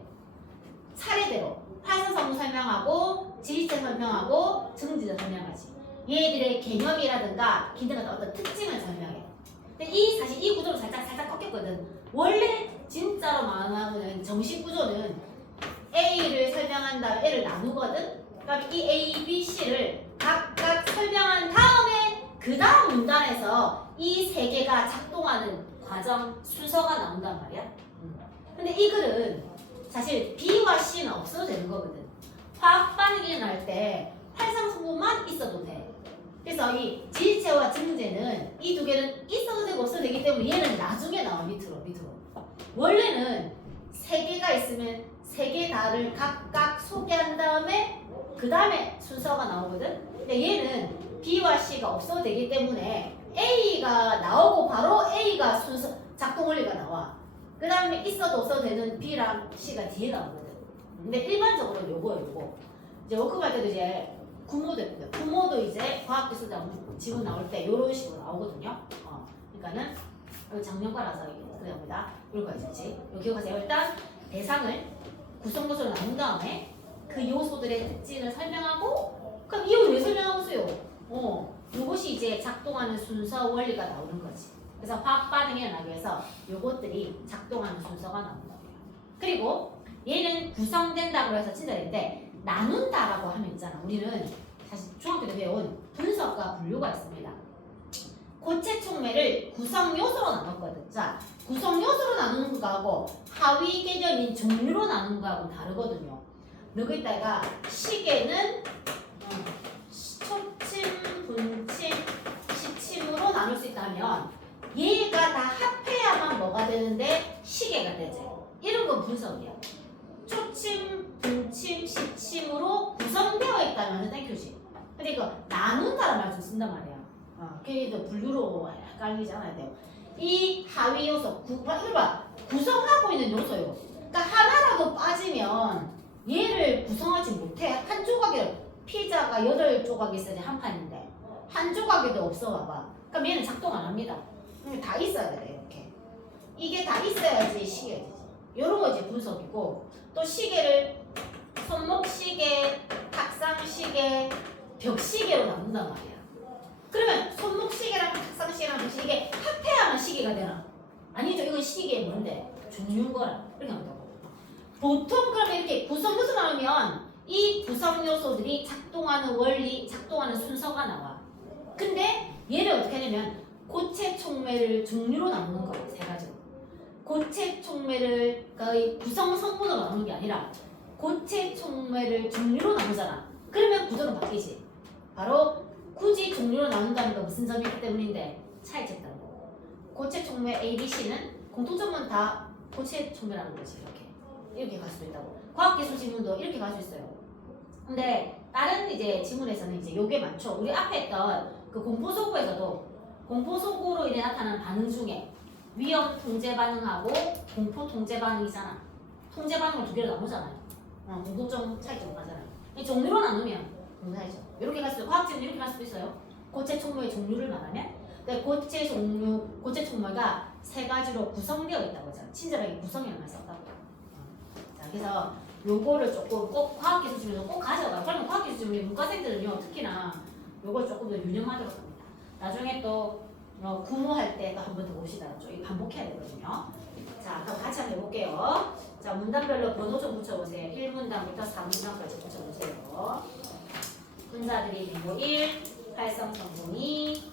차례대로 활성 성분 설명하고, 지지체 설명하고, 등지를 설명하지. 얘들의 개념이라든가 기능 같은 어떤 특징을 설명해. 근데 사실 이 구조는 살짝 꺾였거든. 원래 진짜로 말하면 정식 구조는 A를 설명한 다음에 L을 나누거든. 그럼 이 A, B, C를 각각 설명한 다음에 그 다음 문단에서 이 세 개가 작동하는 과정 순서가 나온단 말이야. 근데 이 글은 사실 B와 C는 없어도 되는 거거든. 화학 반응이 일어날 때 활성성분만 있어도 돼. 그래서 이 지지체와 증제는 이 두 개는 있어도 되고 없어도 되기 때문에 얘는 나중에 나와. 밑으로. 원래는 세 개가 있으면 세 개 다를 각각 소개한 다음에 그 다음에 순서가 나오거든. 근데 얘는 B와 C가 없어도 되기 때문에 A가 나오고 바로 A가 순서 작동 원리가 나와. 그 다음에 있어도 없어도 되는 B랑 C가 뒤에 나오거든. 근데 일반적으로 요거 이제 워크업 할 때도 이제 구모도 있거든. 구모도 이제 과학기술 지문 나올 때 요런 식으로 나오거든요. 그러니까는 여기 작년과라서 그럽니다. 이걸 봐야지. 여기 기억하세요. 일단 대상을 구성요소로 나눈 다음에 그 요소들의 특징을 설명하고, 그럼 이걸 왜 설명하고 있어요? 이것이 이제 작동하는 순서 원리가 나오는 거지. 그래서 화학 반응이 일어나기 위해서 요것들이 작동하는 순서가 나온다고요. 그리고 얘는 구성된다고 해서 친절인데 나눈다라고 하면 있잖아. 우리는 사실 중학교 때 배운 분석과 분류가 있습니다. 고체 촉매를 구성 요소로 나눴거든. 자, 구성 요소로 나누는 거하고 하위 개념인 종류로 나누는 거하고 다르거든요. 여기다가 시계는 초침, 분침, 시침으로 나눌 수 있다면 얘가 다 합해야만 뭐가 되는데 시계가 되지. 이런 건 분석이야. 초침, 분침, 시침으로 구성되어 있다면 땡큐지. 근데 이거 나눈다라는 말 좀 쓴단 말이야. 그래도 분류로 헷갈리지 않아야 돼요. 이 하위 요소, 이거 봐. 구성하고 있는 요소요. 그러니까 하나라도 빠지면 얘를 구성하지 못해. 한 조각에 피자가 8조각이 있어야 한 판인데 한 조각에도 없어 봐봐. 그럼 얘는 작동 안 합니다. 다 있어야 돼. 이렇게. 이게 다 있어야지 시계지. 요런 거 이제 분석이고, 또 시계를 손목시계, 탁상시계, 벽시계로 나눈단 말이야. 그러면 손목시계랑 탁상시계랑 벽시계 이게 합해야만 시계가 되나? 아니죠. 이건 시계의 뭔데? 종류인 거라. 이렇게 한다고. 보통 그러면 이렇게 구성요소 나오면 이 구성요소들이 작동하는 원리, 작동하는 순서가 나와. 근데 얘를 어떻게 하냐면 고체 촉매를 종류로 나누는 거예요. 세 가지로. 고체 촉매를 거의 구성 성분으로 나누는 게 아니라 고체 촉매를 종류로 나누잖아. 그러면 구조는 바뀌지. 바로 굳이 종류로 나눈다는 건 무슨 점이 있기 때문인데 차이점이 있다는 거. 고체 촉매 A, B, C는 공통점은 다 고체 촉매라는 거지. 이렇게 갈 수도 있다고. 과학기술 지문도 이렇게 갈 수 있어요. 근데 다른 이제 지문에서는 이제 요게 많죠. 우리 앞에 했던 그 공포소고에서도 공포소고로 인해 나타나는 반응 중에 위험 통제 반응하고 공포 통제 반응이잖아. 통제 반응을 두 개로 나누잖아요. 공통점 차이점 맞잖아요. 이 종류로 나누면 공사이죠. 이렇게 갈 수도, 과학 지문 이렇게 갈 수도 있어요. 고체 촉매의 종류를 말하면, 근데 고체 종류, 고체 촉매가 세 가지로 구성되어 있다고 하잖아. 친절하게 구성형을 썼다고. 자, 그래서 요거를 조금 꼭 과학기술 지문에서 꼭 가져가. 그러면 과학기술 지문 우리 문과생들은요 특히나 요걸 조금 더 유념하도록 합니다. 나중에 또 구모할 때 또 한 번 더 보시더라도 이 반복해야 되거든요. 자, 그럼 같이 한번 해볼게요. 자, 문단별로 번호 좀 붙여보세요. 1문단부터 4문단까지 붙여보세요. 분자들이 뭐 1, 활성성분 2,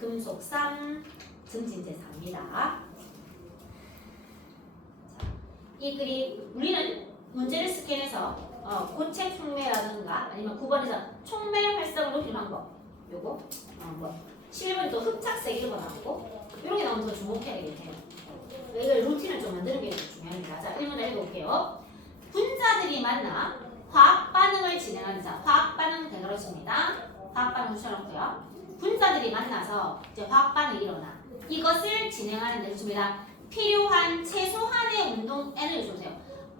금속 3, 증진제 4입니다. 자, 이 글이 우리는 문제를 스캔해서 고체 촉매라든가 아니면 9번에서 촉매 활성을 높이는 방법 요거 뭐 7번이 또 흡착색 이런 거 나오고 이런 게 나오면 더 주목해야 되겠네요. 이걸 루틴을 좀 만드는 게 중요합니다. 자, 1문을 읽어볼게요. 분자들이 만나 화학 반응을 진행하는 자, 화학 반응 대괄호입니다. 화학 반응 붙여놓고요. 분자들이 만나서 이제 화학 반응이 일어나. 이것을 진행하는 데 좋습니다. 필요한 최소한의 운동 에너지 주세요.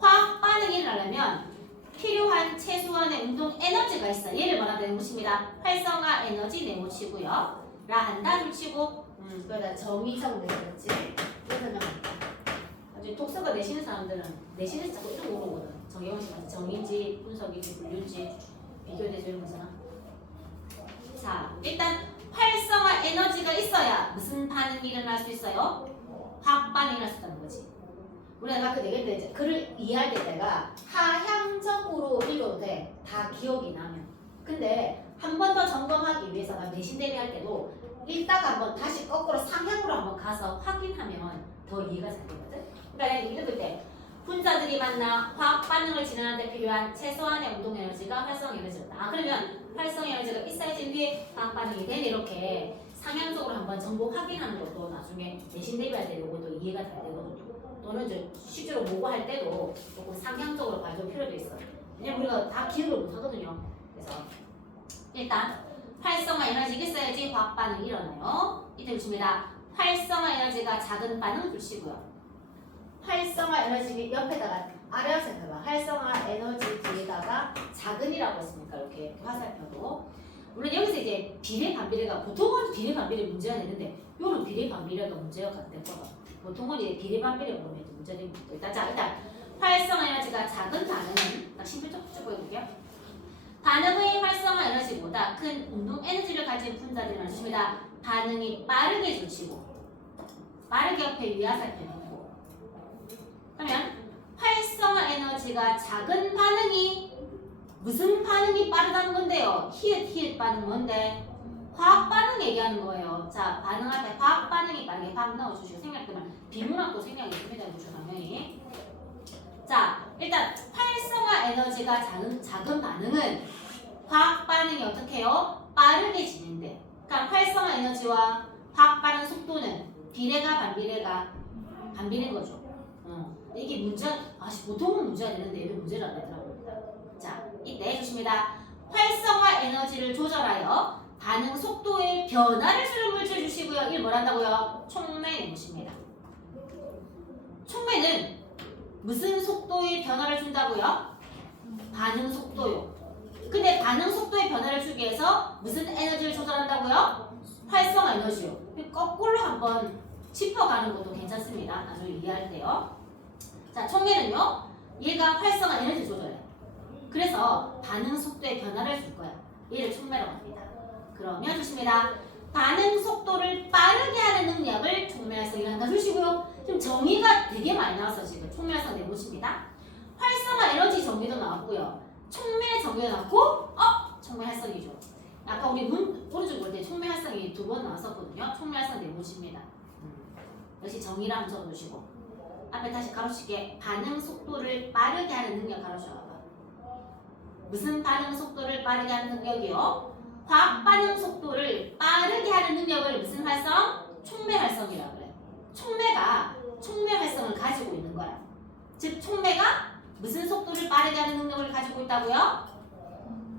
화학 반응이 일어나려면 필요한 최소한의 운동 에너지가 있어. 얘를 말하는 것입니다. 활성화 에너지 네모치고요. 라 한다 줄치고 그러다 정의성 내겠지. 이렇게 설명합니다. 나중에 독서가 내시는 사람들은 내신에서 자꾸 이런 거 오거든. 정의원 씨가 정의지, 분석이지, 분류지, 비교되지 이런 거잖아. 자, 일단 활성화 에너지가 있어야 무슨 반응이 반응이 일어날 수 있어요? 화학 반응이 일어날 수 있다는 거지. 우리가 그 얘기했는데 이제 글을 이해할 때 내가 하향적으로 읽어도 돼. 다 기억이 나면. 근데 한 번 더 점검하기 위해서 나 내신 대비할 때도 읽다가 한번 다시 거꾸로 상향으로 한번 가서 확인하면 더 이해가 잘 되거든. 그러니까 내가 읽을 때 분자들이 만나 화학 반응을 진행하는 데 필요한 최소한의 운동 에너지가 활성 에너지였다. 아, 그러면 활성 에너지가 있어야지 위에 화학 반응이 되네. 이렇게 상향적으로 한번 정보 확인하는 것도 나중에 내신 대비할 때 이것도 이해가 잘 되거든요. 또는 이제 실제로 모고할 때도 조금 상향적으로 봐줄 필요도 있어요. 왜냐면 우리가 다 기억을 못 하거든요. 그래서 일단 활성화 에너지가 있어야지 화학 반응이 일어나요. 이때 보십니다. 활성화 에너지가 작은 반응 두시고요. 활성화 에너지 옆에다가 아래로 생각해봐. 활성화 에너지 뒤에다가 작은이라고 했으니까 이렇게 화살표도. 물론 여기서 이제 비례 반비례가 보통은 비례 반비례 문제가 되는데 요는 비례 반비례가 문제가 됐거든. 보통은 이제 비례 반비례 보면 이제 문제된 것도 있다. 자, 일단 활성화 에너지가 작은 반응은 딱 심표 쭉 보여드릴게요. 반응의 활성화 에너지보다 큰 운동 에너지를 가진 분자들이 많습니다. 반응이 빠르게 줄치고 빠르게 옆에 위화살표 놓고 그러면 활성화 에너지가 작은 반응이 무슨 반응이 빠르다는 건데요? 히읗 반응 뭔데? 화학 반응 얘기하는 거예요. 자, 반응할 때 화학 반응이 빠르게 밥 넣어주시고 생략 때만 비문학도 생략이 됩니다. 그죠, 당연히. 자, 일단 활성화 에너지가 작은 반응은 화학 반응이 어떻게 해요? 빠르게 진행돼. 그러니까 활성화 에너지와 화학 반응 속도는 비례가 반비례인 거죠. 이게 문제, 보통은 문제가 되는데 왜 문제를 안 되더라고요. 자, 이때 해주십니다. 활성화 에너지를 조절하여 반응 속도의 변화를 주는 물질 주시고요. 이걸 뭘 한다고요? 촉매 내보십니다. 촉매는 무슨 속도의 변화를 준다고요? 반응 속도요. 근데 반응 속도의 변화를 주기 위해서 무슨 에너지를 조절한다고요? 활성화 에너지요. 거꾸로 한번 짚어가는 것도 괜찮습니다. 나중에 이해할 때요. 자, 촉매는요. 얘가 활성화 에너지 조절해요. 그래서 반응 속도의 변화를 줄 거야. 얘를 촉매라고 합니다. 그러면 주십니다. 반응 속도를 빠르게 하는 능력을 촉매활성이라고 한다 주시고요. 지금 정의가 되게 많이 나와서 지금 촉매활성 내보십니다. 활성화 에너지 정의도 나왔고요. 촉매 정의도 나왔고, 촉매활성이죠. 아까 우리 오른쪽 볼 때 촉매활성이 2번 나왔었거든요. 촉매활성 내보십니다. 역시 정의를 한번 적어주시고. 앞에 다시 가로치게 반응 속도를 빠르게 하는 능력 가로쳐봐. 무슨 반응 속도를 빠르게 하는 능력이요? 화학 반응 속도를 빠르게 하는 능력을 무슨 활성? 촉매 활성이라고 그래요. 촉매가 촉매 활성을 가지고 있는 거야. 즉 촉매가 무슨 속도를 빠르게 하는 능력을 가지고 있다고요?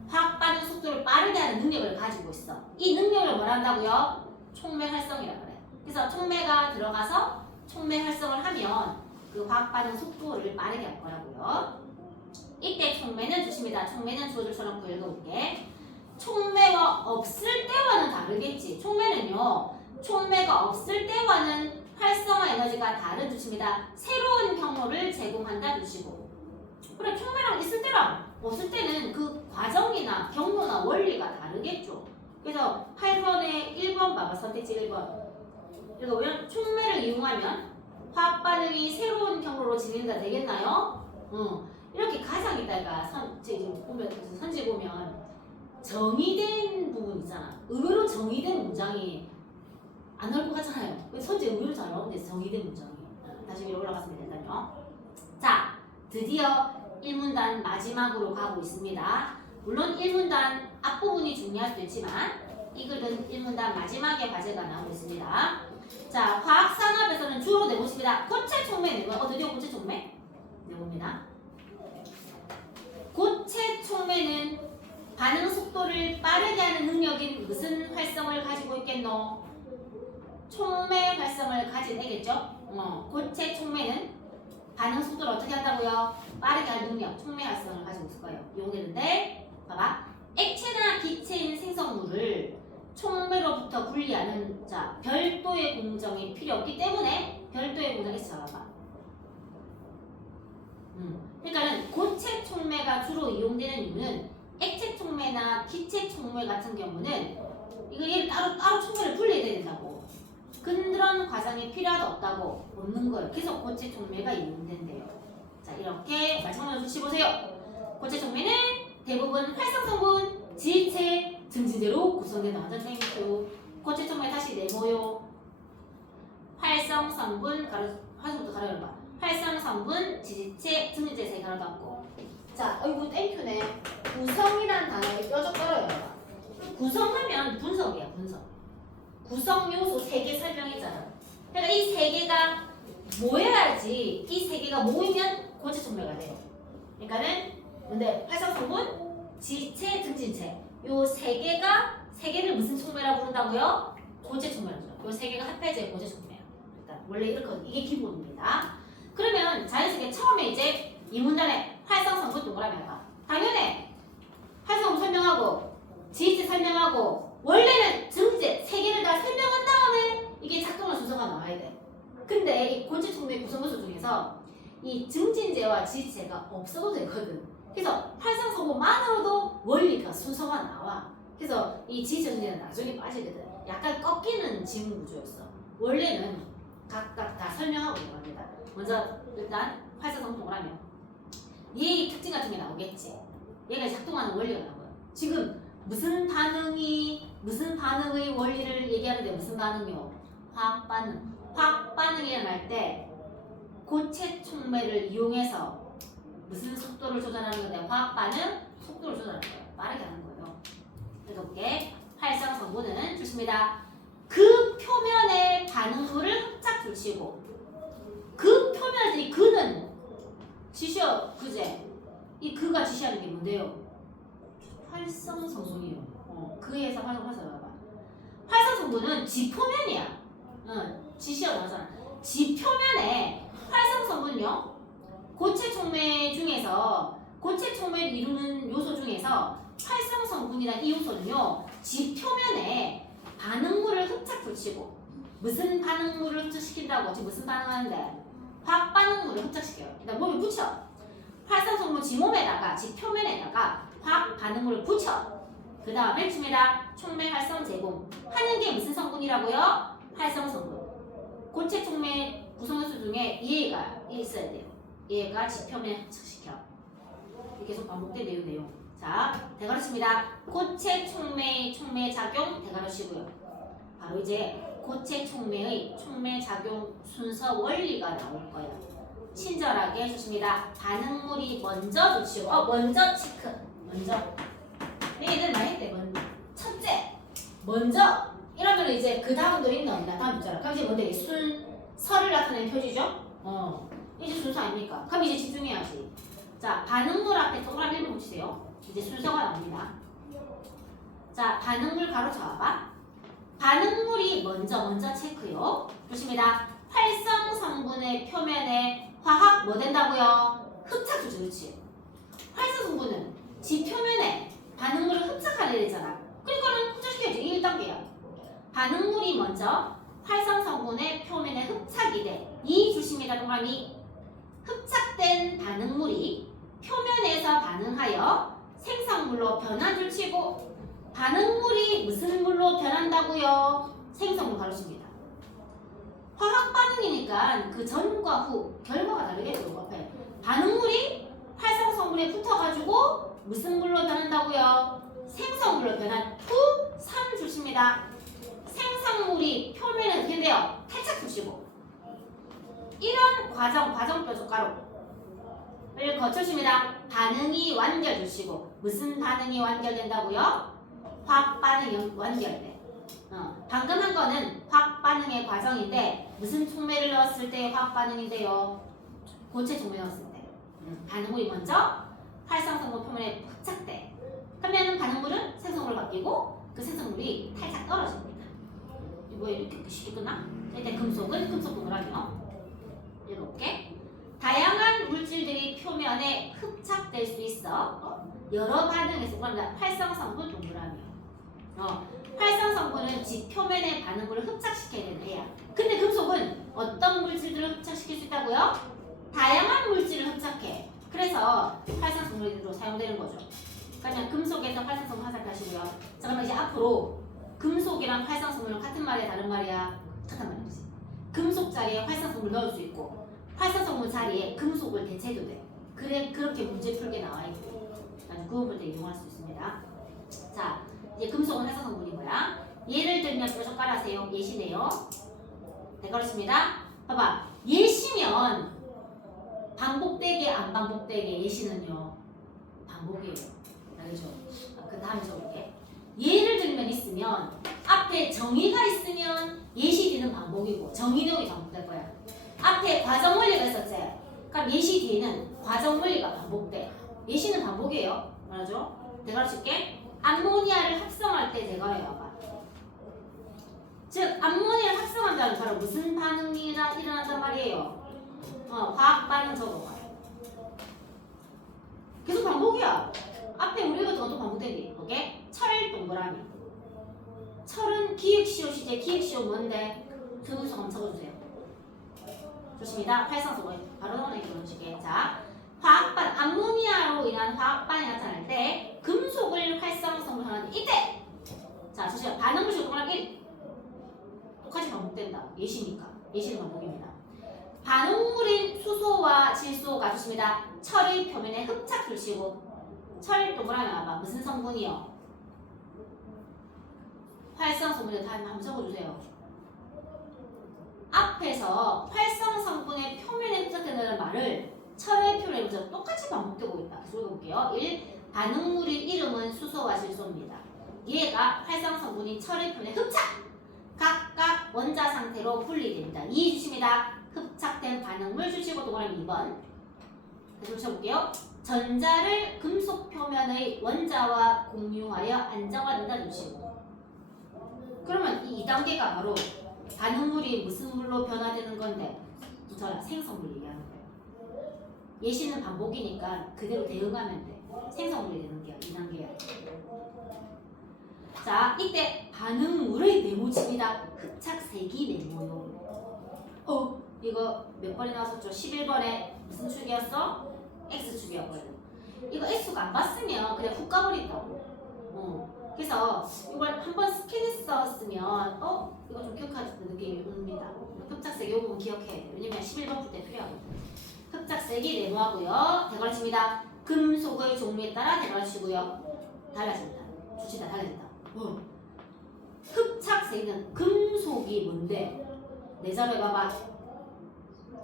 화학 반응 속도를 빠르게 하는 능력을 가지고 있어. 이 능력을 뭘 한다고요? 촉매 활성이라고 그래. 그래서 촉매가 들어가서 촉매 활성을 하면 그 화학 반응 속도를 빠르게 할 거라고요. 이때 촉매는 주십니다. 촉매는 주어줄 쳐놓고 읽어볼게. 촉매가 없을 때와는 다르겠지. 촉매는요. 촉매가 없을 때와는 활성화 에너지가 다른 주십니다. 새로운 경로를 제공한다 주시고. 그래, 촉매랑 있을 때랑 없을 때는 그 과정이나 경로나 원리가 다르겠죠. 그래서 8번에 1번 봐봐. 선택지 1번. 읽어보면 촉매를 이용하면 화학 반응이 새로운 경로로 진행이 되겠나요? 이렇게 가장 이따가 선지 보면 정의된 부분 있잖아. 의외로 정의된 문장이 안 나올 것 같잖아요. 선지 의외로 잘 나오는데 정의된 문장이. 다시 위로 올라갔으면 된다요. 자, 드디어 1문단 마지막으로 가고 있습니다. 물론 1문단 앞부분이 중요할 수도 있지만 이 글은 1문단 마지막에 과제가 나오고 있습니다. 자, 화학산업에서는 주로 내보십니다. 고체 촉매 내고 드디어 고체 촉매 내봅니다. 고체 촉매는 반응 속도를 빠르게 하는 능력인 무슨 활성을 가지고 있겠노? 촉매 활성을 가진 애겠죠? 고체 촉매는 반응 속도를 어떻게 한다고요? 빠르게 할 능력, 촉매 활성을 가지고 있을 거예요. 이용되는데, 봐봐. 액체나 기체인 생성물을 촉매로부터 분리하는 별도의 공정이 필요 없기 때문에 별도의 공정에서 잡아봐. 그러니까는 고체 촉매가 주로 이용되는 이유는 액체 촉매나 기체 촉매 같은 경우는 이거 얘를 따로 촉매를 분리해야 된다고. 그런 과정이 필요하다 없다고 없는 거예요. 그래서 고체 촉매가 있는 데인데요. 자, 이렇게 마지막으로 주시 보세요. 고체 촉매는 대부분 활성성분, 지체, 증진제로 구성된 완전 땡큐. 고체 촉매 다시 네모요. 활성성분 활성부터 가로 열어봐. 활성성분, 지지체, 증진제 세 가로 닫고. 자, 이거 땡큐네. 구성이란 단어에 뾰족 가로 열어봐. 구성하면 분석이야, 분석. 구성 요소 3개 설명했잖아. 그러니까 이 3개가 모여야지 이 3개가 모이면 고체 촉매가 돼요. 그러니까는 근데 활성성분, 지체, 증진체 요 3개를 무슨 촉매라고 부른다고요? 고체 촉매라고 부르죠. 요 3개가 합해져야 고체 촉매예요. 일단 원래 이렇게 이게 기본입니다. 그러면 자연스럽게 처음에 이제 이 문단에 활성성분 동그라미 해봐. 당연히 활성성분 설명하고 지체 설명하고 원래는 증진제 3개를 다 설명한 다음에 이게 작동할 순서가 나와야 돼. 근데 이 고체 촉매 구성 요소 중에서 이 증진제와 지지제가 없어도 되거든. 그래서 활성성분만으로도 원리가 순서가 나와. 그래서 이 지지제 증진제는 나중에 빠지거든. 약간 꺾이는 지문 구조였어. 원래는 각각 다 설명하고 있는 겁니다. 먼저 일단 활성성분 동그라미. 얘의 특징 같은 게 나오겠지. 얘가 작동하는 원리가 나와요. 지금 무슨 반응의 원리를 얘기하는데 무슨 반응이요? 화학 반응. 화학 반응이 일어날 때 고체 촉매를 이용해서 무슨 속도를 조절하는 건데 화학 반응 속도를 조절하는 거예요. 빠르게 하는 거예요. 이렇게 활성성분은 좋습니다. 그 표면에 반응물을 흡착 줄치고 그 표면에 이 그는 지시어 그제 이 그가 지시하는 게 뭔데요? 활성성분이요. 그에서 활성화봐. 활성성분은 지표면이야. 지시어 나오잖아. 지표면에 활성성분은요. 고체 촉매 중에서 고체 촉매를 이루는 요소 중에서 활성성분이라는 이 요소는요. 지표면에 반응물을 흡착 붙이고 무슨 반응물을 흡착시킨다고? 지금 무슨 반응하는데? 화학 반응물을 흡착시켜요. 그다음 몸에 붙여. 활성성분 지몸에다가 지표면에다가 화학 반응물을 붙여. 그 다음 맨 처음에다 촉매 활성 제공 하는 게 무슨 성분이라고요? 활성성분. 고체 촉매 구성요소 중에 얘가 있어야 돼요. 얘가 지표면에 흡착시켜. 이게 계속 반복된 내용. 자, 대가로십니다. 고체 촉매 작용 대가로시고요. 바로 이제 고체 촉매의 촉매 작용 순서 원리가 나올 거예요. 친절하게 해주십니다. 반응물이 먼저 붙이고 먼저 체크. 먼저 얘들 많이 했대. 첫째 먼저 이러면 이제 그 다음도 있나 없나 다음 있잖아. 그럼 이제 뭔데? 순서를 나타내는 표지죠? 이제 순서 아닙니까? 그럼 이제 집중해야지. 자, 반응물 앞에 동그라미 1번 붙이세요. 이제 순서가 나옵니다. 자, 반응물 가로 잡아봐. 반응물이 먼저 체크요. 보십니다. 활성 성분의 표면에 화학 뭐 된다고요? 흡착 조지. 그렇지. 활성 성분은 지표면에 반응물을 흡착하려야 되잖아. 그러니까는 흡착시켜야지. 1단계야. 반응물이 먼저 활성 성분의 표면에 흡착이 돼. 이 주십니다. 동그라미. 흡착된 반응물이 표면에서 반응하여 생성물로 변화를 치고 반응물이 무슨 물로 변한다고요? 생성물 가르칩니다. 화학 반응이니까 그 전과 후 결과가 다르겠죠. 앞에 반응물이 활성 성분에 붙어가지고 무슨 물로 변한다고요? 생성물로 변한 후 3 주십니다. 생성물이 표면에 어떻게 돼요? 탈착 주시고 이런 과정 뾰족가루를 거쳐줍니다. 반응이 완결 주시고 무슨 반응이 완결된다고요? 화학 반응이 완결돼. 방금 한 거는 화학 반응의 과정인데 무슨 촉매를 넣었을 때 화학 반응인데요? 고체 촉매 넣었을 때. 반응물이 먼저 활성성분 표면에 흡착돼. 그러면 반응물은 생성물로 바뀌고 그 생성물이 탈착 떨어집니다. 이거 이렇게 쉽게 끝나? 일단 금속은 금속 동그라미요. 7개. 다양한 물질들이 표면에 흡착될 수 있어. 여러 반응에서 그런다. 활성성분 동그라미요. 활성성분은 지표면의 반응물을 흡착시켜야 되는 애야. 근데 금속은 어떤 물질들을 흡착시킬 수 있다고요? 다양한 물질을 흡착해. 그래서 활성성분으로 사용되는 거죠. 그러니까 금속에서 활성성분 화살표하시고요. 자, 그럼 이제 앞으로 금속이랑 활성성분은 같은 말이야, 다른 말이야? 착한 말이지. 금속 자리에 활성성분을 넣을 수 있고 활성성분 자리에 금속을 대체해도 돼. 그래 그렇게 문제 풀게 나와 있고 나중에 그거 볼 때 이용할 수 있습니다. 자 이제 금속은 활성성분인 거야. 예를 들면 뾰족가라 하세요. 예시네요. 네 그렇습니다. 봐봐 예시면 반복되게 안 반복되게 예시는요 반복이에요. 알겠죠? 그 다음에 적을게. 예를 들면 있으면 앞에 정의가 있으면 예시 뒤는 반복이고 정의 내용이 반복될 거야. 앞에 과정 원리가 있었지? 그럼 예시 뒤에는 과정 원리가 반복돼. 예시는 반복이에요. 알았죠? 내가 가르칠게. 암모니아를 합성할 때 내가 해봐봐. 즉 암모니아를 합성한다는 바로 무슨 반응이 일어난단 말이에요? 화학 반응 적어봐. 계속 반복이야. 앞에 우리 읽었던 것도 반복되니. 오케이? 철 동그라미. 철은 기획시옷이지. 기획시옷 뭔데? 순서 한번 적어주세요. 좋습니다. 활성성분 바로 넣어내 그런 식의. 자, 화학반 암모니아로 인한 화학반이 나타날 때 금속을 활성성분하는 이때. 자, 좋습니다. 반응물질 동그라미 1. 똑같이 반복된다. 예시니까. 예시는 반복입니다. 반응물인 수소와 질소가 좋습니다. 철의 표면에 흡착 줄치고 철 동그라미 와봐. 무슨 성분이요? 활성성분을 다 한번 적어주세요. 앞에서 활성성분의 표면에 흡착된다는 말을 철의 표면에 흡착 똑같이 반복되고 있다. 계속 읽어볼게요. 1. 반응물인 이름은 수소와 질소입니다. 얘가 활성성분인 철의 표면에 흡착! 각각 원자 상태로 분리됩니다. 2 주십니다. 흡착된 반응물 주시고 동그라미 2번. 계속 쳐볼게요. 전자를 금속 표면의 원자와 공유하여 안정화된다 주시고. 그러면 이 2단계가 바로 반응물이 무슨 물로 변화되는 건데? 저랑 생성물 얘기하는 거예요. 예시는 반복이니까 그대로 대응하면 돼. 생성물이 되는 게 2단계야. 자, 이때 반응물의 네모칩니다. 흡착색이 네모요. 이거 몇 번에 나왔었죠? 11번에 무슨 축이었어? X축이었거든. 이거 X축 안 봤으면 그냥 훅 가버린다고. 그래서 이걸 한번 스캔했었으면 이거 좀 기억하는 느낌이 옵니다. 흡착색 요 부분 기억해야 돼요. 왜냐면 11번 풀 때 필요하거든요. 흡착색이 네모하고요. 대괄호입니다. 금속의 종류에 따라 대괄호시고요. 달라집니다. 수치다 달라진다. 흡착색은 금속이 뭔데? 내 자료 해봐봐.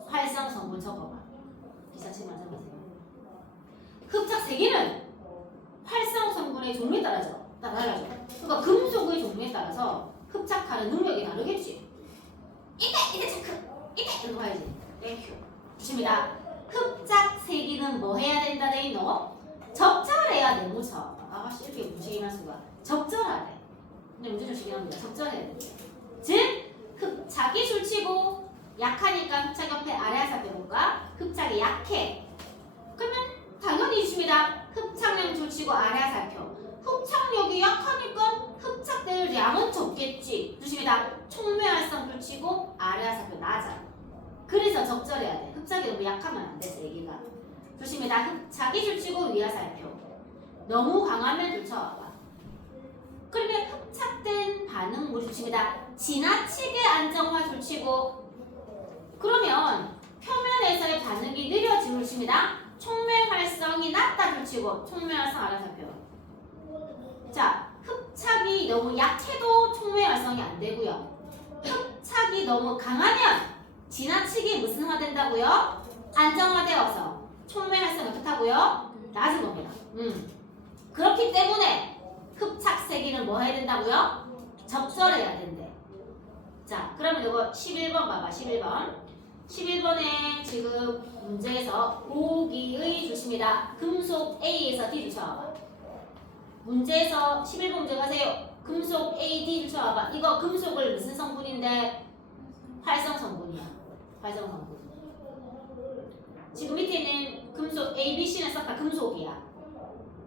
활성성분 적어봐. 기사책만 적으세요. 흡착세기는 활성성분의 종류에 따라서 달라져. 그러니까 금속의 종류에 따라서 흡착하는 능력이 다르겠지. 이때 체크. 이때 이거 봐야지. 땡큐. 주십니다. 흡착세기는 뭐 해야 된다 돼 있노? 적절해야 네모쳐. 아씨 이렇게 무식이할 수가. 적절하대. 근데 문제 좀 시기합니다. 적절해야 돼. 즉 흡착이 줄치고 약하니까 흡착 옆에 아래아 살펴볼까? 흡착이 약해. 그러면 당연히 주십니다. 흡착량 줄치고 아래아 살펴. 흡착력이 약하니까 흡착될 양은 적겠지. 주십니다. 촉매활성 줄치고 아래아 살펴 낮아. 그래서 적절해야 돼. 흡착이 너무 약하면 안 돼. 세기가. 주십니다. 흡착이 줄치고 위아 살펴. 너무 강하면 줄쳐와봐. 그러면 흡착된 반응물이 주십니다. 지나치게 안정화 줄치고 그러면 표면에서의 반응이 느려짐을 주십니다. 촉매 활성이 낮다 줄치고 촉매 활성 아래 살펴. 자, 흡착이 너무 약해도 촉매 활성이 안 되고요. 흡착이 너무 강하면 지나치게 무슨 화 된다고요? 안정화되어서 촉매 활성이 어떻다고요? 낮은 겁니다. 그렇기 때문에 흡착 세기는 뭐 해야 된다고요? 적절해야 된대. 자, 그러면 이거 11번 봐봐. 11번에 지금 문제에서 보기의 주십니다. 금속 A에서 D를 쳐와봐. 문제에서 11번 문제 가세요. 금속 A, D를 쳐와봐. 이거 금속을 무슨 성분인데? 활성 성분이야. 활성 성분. 지금 밑에 있는 금속 A, B, C는 싹 다 금속이야.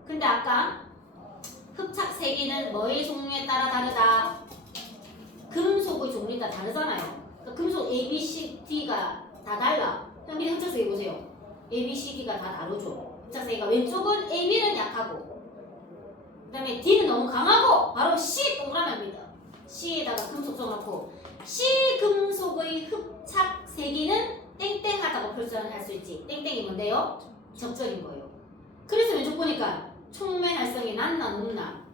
근데 아까 흡착 세기는 뭐의 종류에 따라 다르다? 금속의 종류에 따라 다르잖아요. 그러니까 금속 A, B, C, D가 다 달라. 그럼 미리 흡착 세기 보세요. A, B, C, D가 다 다르죠. 흡착 세기가 왼쪽은 A, B는 약하고 그 다음에 D는 너무 강하고 바로 C 동그라미입니다. C에다가 금속 써놓고 실금속의 흡착 세기는 땡땡하다고 표현할 수 있지. 땡땡이 뭔데요? 적절인 거예요. 그래서 왼쪽 보니까 촉매 활성이 낮나 높나?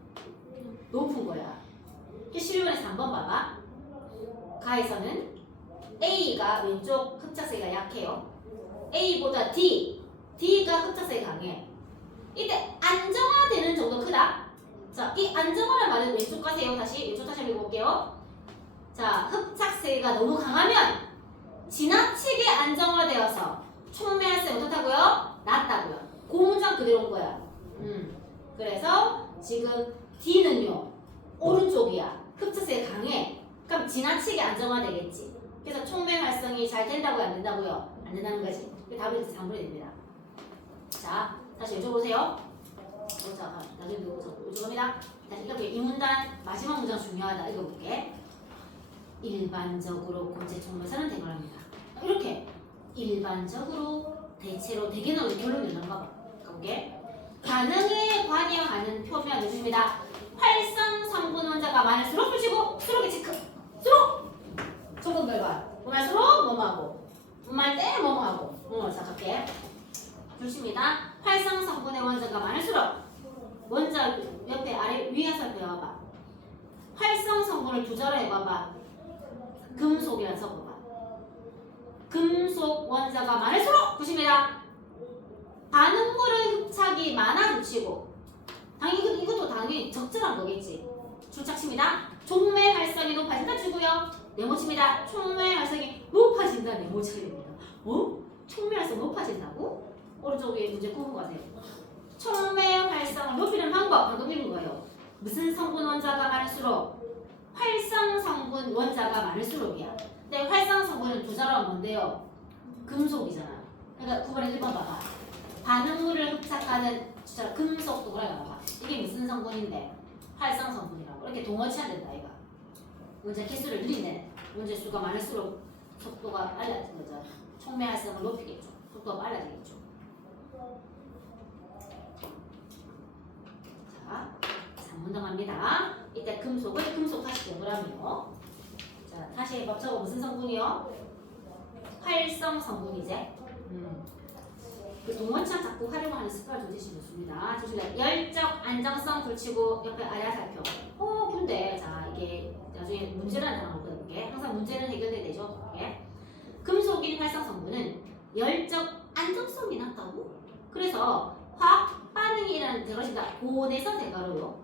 높은 거야. 실문에서 한번 봐봐. 가에서는 A가 왼쪽 흡착세기가 약해요. A보다 D가 흡착세기가 강해. 이때 안정화되는 정도 크다. 자, 이 안정화란 말은 왼쪽 가세요. 왼쪽 다시 한번 볼게요. 자, 흡착세기가 너무 강하면 지나치게 안정화되어서 촉매활성이 어떻다고요? 낮다고요. 그 문장 그대로 온 거야. 그래서 지금 D는요 오른쪽이야. 흡착세기가 강해. 그럼 지나치게 안정화되겠지. 그래서 촉매활성이 잘 된다고요? 안 된다고요? 안 된다는 거지. 그 답은 이제 3분이 됩니다. 자, 다시 여쭤보세요. 자, 나중에 여쭤봅니다. 다시 이렇게 이 문단 마지막 문장 중요하다. 읽어볼게. 일반적으로 고체 촉매선은 대괄합니다. 이렇게 일반적으로 대체로 대개는 우리 결론이 있는가 봐. 가볼게. 반응에 관여하는 표면을 줍니다. 활성 성분 원자가 많을수록 표시고 수록의 체크. 수록! 조금 결과. 뭐할수록 뭐하고 뭐할 때 뭐하고. 자, 갈게. 주십니다. 활성 성분의 원자가 많을수록 원자 옆에 아래 위에서 배워봐. 활성 성분을 두 자로 해봐봐. 금속이라 써봐봐. 금속 원자가 많을수록 보십니다. 반응물의 흡착이 많아지고 당연히 이것도 당연히 적절한 거겠지. 줄착칩니다. 촉매 활성이 높아진다 주고요. 네모칩니다. 촉매 활성이 높아진다 네모칩니다. 촉매 활성 높아진다고? 오른쪽 위에 문제 꼽은 거 같아요. 촉매 활성을 높이는 방법 방금 읽은 거예요. 무슨 성분 원자가 많을수록? 활성 성분 원자가 많을수록이야. 근데 활성 성분은 두 자로 뭔데요? 금속이잖아. 그러니까 9번에 1번 봐봐. 반응물을 흡착하는 주자로 금속 도구라 봐봐. 이게 무슨 성분인데? 활성 성분이라고. 이렇게 동어치안 된다 이가. 문제 개수를 늘리네. 문제 수가 많을수록 속도가 빨라지는 거죠. 촉매 활성을 높이겠죠. 속도가 빨라지겠죠. 자, 3문당 합니다. 이때 금속을 금속 다시 동그라미요. 자, 다시 해봐. 저거 무슨 성분이요? 활성 성분이제. 그 동원치안 자꾸 활용하는 습관을 들이시면 좋습니다. 조심해. 열적 안정성 불치고 옆에 아야 살펴. 근데 자 이게 나중에 문제라는 단어가 나오거든요. 항상 문제는 해결돼야 되죠. 예. 금속인 활성 성분은 열적 안정성이 낮다고? 그래서 화학 반응이라는 대괄호다. 고온에서 대괄호요.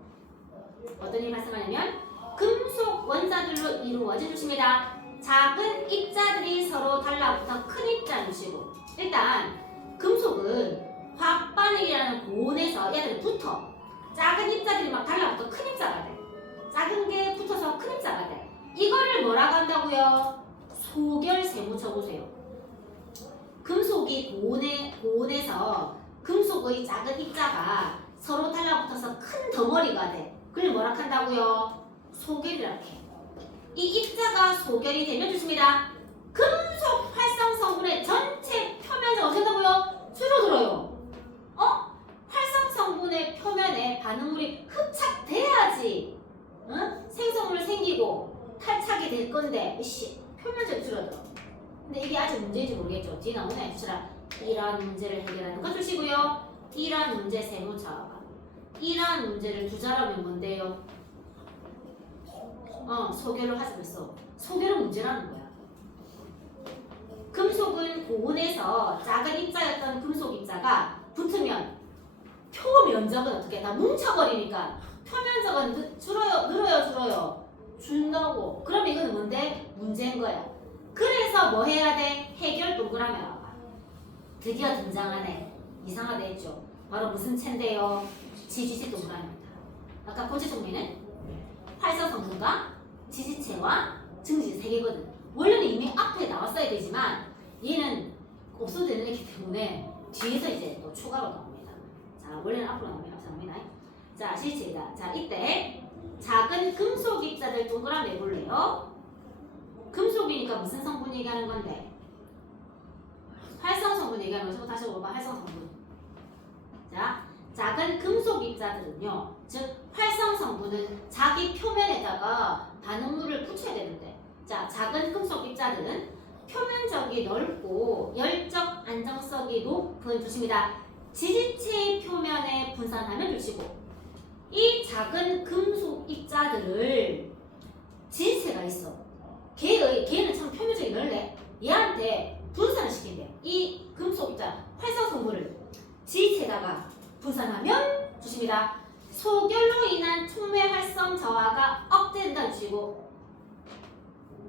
어떤 일이 발생하냐면 금속 원자들로 이루어진 것입니다. 작은 입자들이 서로 달라붙어 큰 입자 누시고 일단 금속은 화학 반응이라는 고온에서 얘들은 붙어. 작은 입자들이 막 달라붙어 큰 입자가 돼. 작은 게 붙어서 큰 입자가 돼. 이거를 뭐라고 한다고요? 소결 세모 쳐보세요. 금속이 고온에서 금속의 작은 입자가 서로 달라붙어서 큰 덩어리가 돼. 그걸 뭐라 한다고요? 소결이라고 해. 이 입자가 소결이 되면 좋습니다. 금속 활성 성분의 전체 표면이 어떻게 된다고요? 줄어들어요. 활성 성분의 표면에 반응물이 흡착돼야지 생성물 생기고 탈착이 될 건데 표면적으로 줄어들어. 근데 이게 아직 문제인지 모르겠죠. 뒤에 나오네. 주시라. 이러한 문제를 해결하는 것 주시고요. 이러한 문제 세모 쳐봐. 이러한 문제를 두 자라면 뭔데요? 소결을 하지 그랬어. 소결은 문제라는 거야. 금속은 고온에서 작은 입자였던 금속 입자가 붙으면 표면적은 어떻게 다 뭉쳐버리니까 표면적은 늘어요? 준다고. 그럼 이거는 뭔데? 문제인 거야. 그래서 뭐 해야 돼? 해결 동그라미 나와. 드디어 등장하네. 이상하다 했죠. 바로 무슨 체인데요? 지지체 동그라미입니다. 아까 고체 종류는 활성 성분과 지지체와 증지 세 개거든. 원래는 이미 앞에 나왔어야 되지만 얘는 없어도 되는 애기 때문에 뒤에서 이제 또 추가로 나옵니다. 자, 원래는 앞으로 나옵니다. 자, 지지체이다. 자, 이때 작은 금속 입자들 동그라미 해볼래요? 금속이니까 무슨 성분 얘기하는 건데? 활성 성분 얘기하는 거죠. 다시 봐봐. 활성 성분. 자, 작은 금속 입자들은요, 즉 활성 성분은 자기 표면에다가 반응물을 붙여야 되는데 자, 작은 금속 입자들은 표면적이 넓고 열적 안정성이 높은 좋습니다. 지지체의 표면에 분산하면 좋시고, 이 작은 금속 입자들을 지지체가 있어. 걔는 참 표면적이 넓네. 얘한테 분산을 시킨대. 이 금속 입자 활성 성분을 지지체에다가 분산하면 좋습니다. 소결로 인한 촉매 활성 저하가 억제된다 주시고,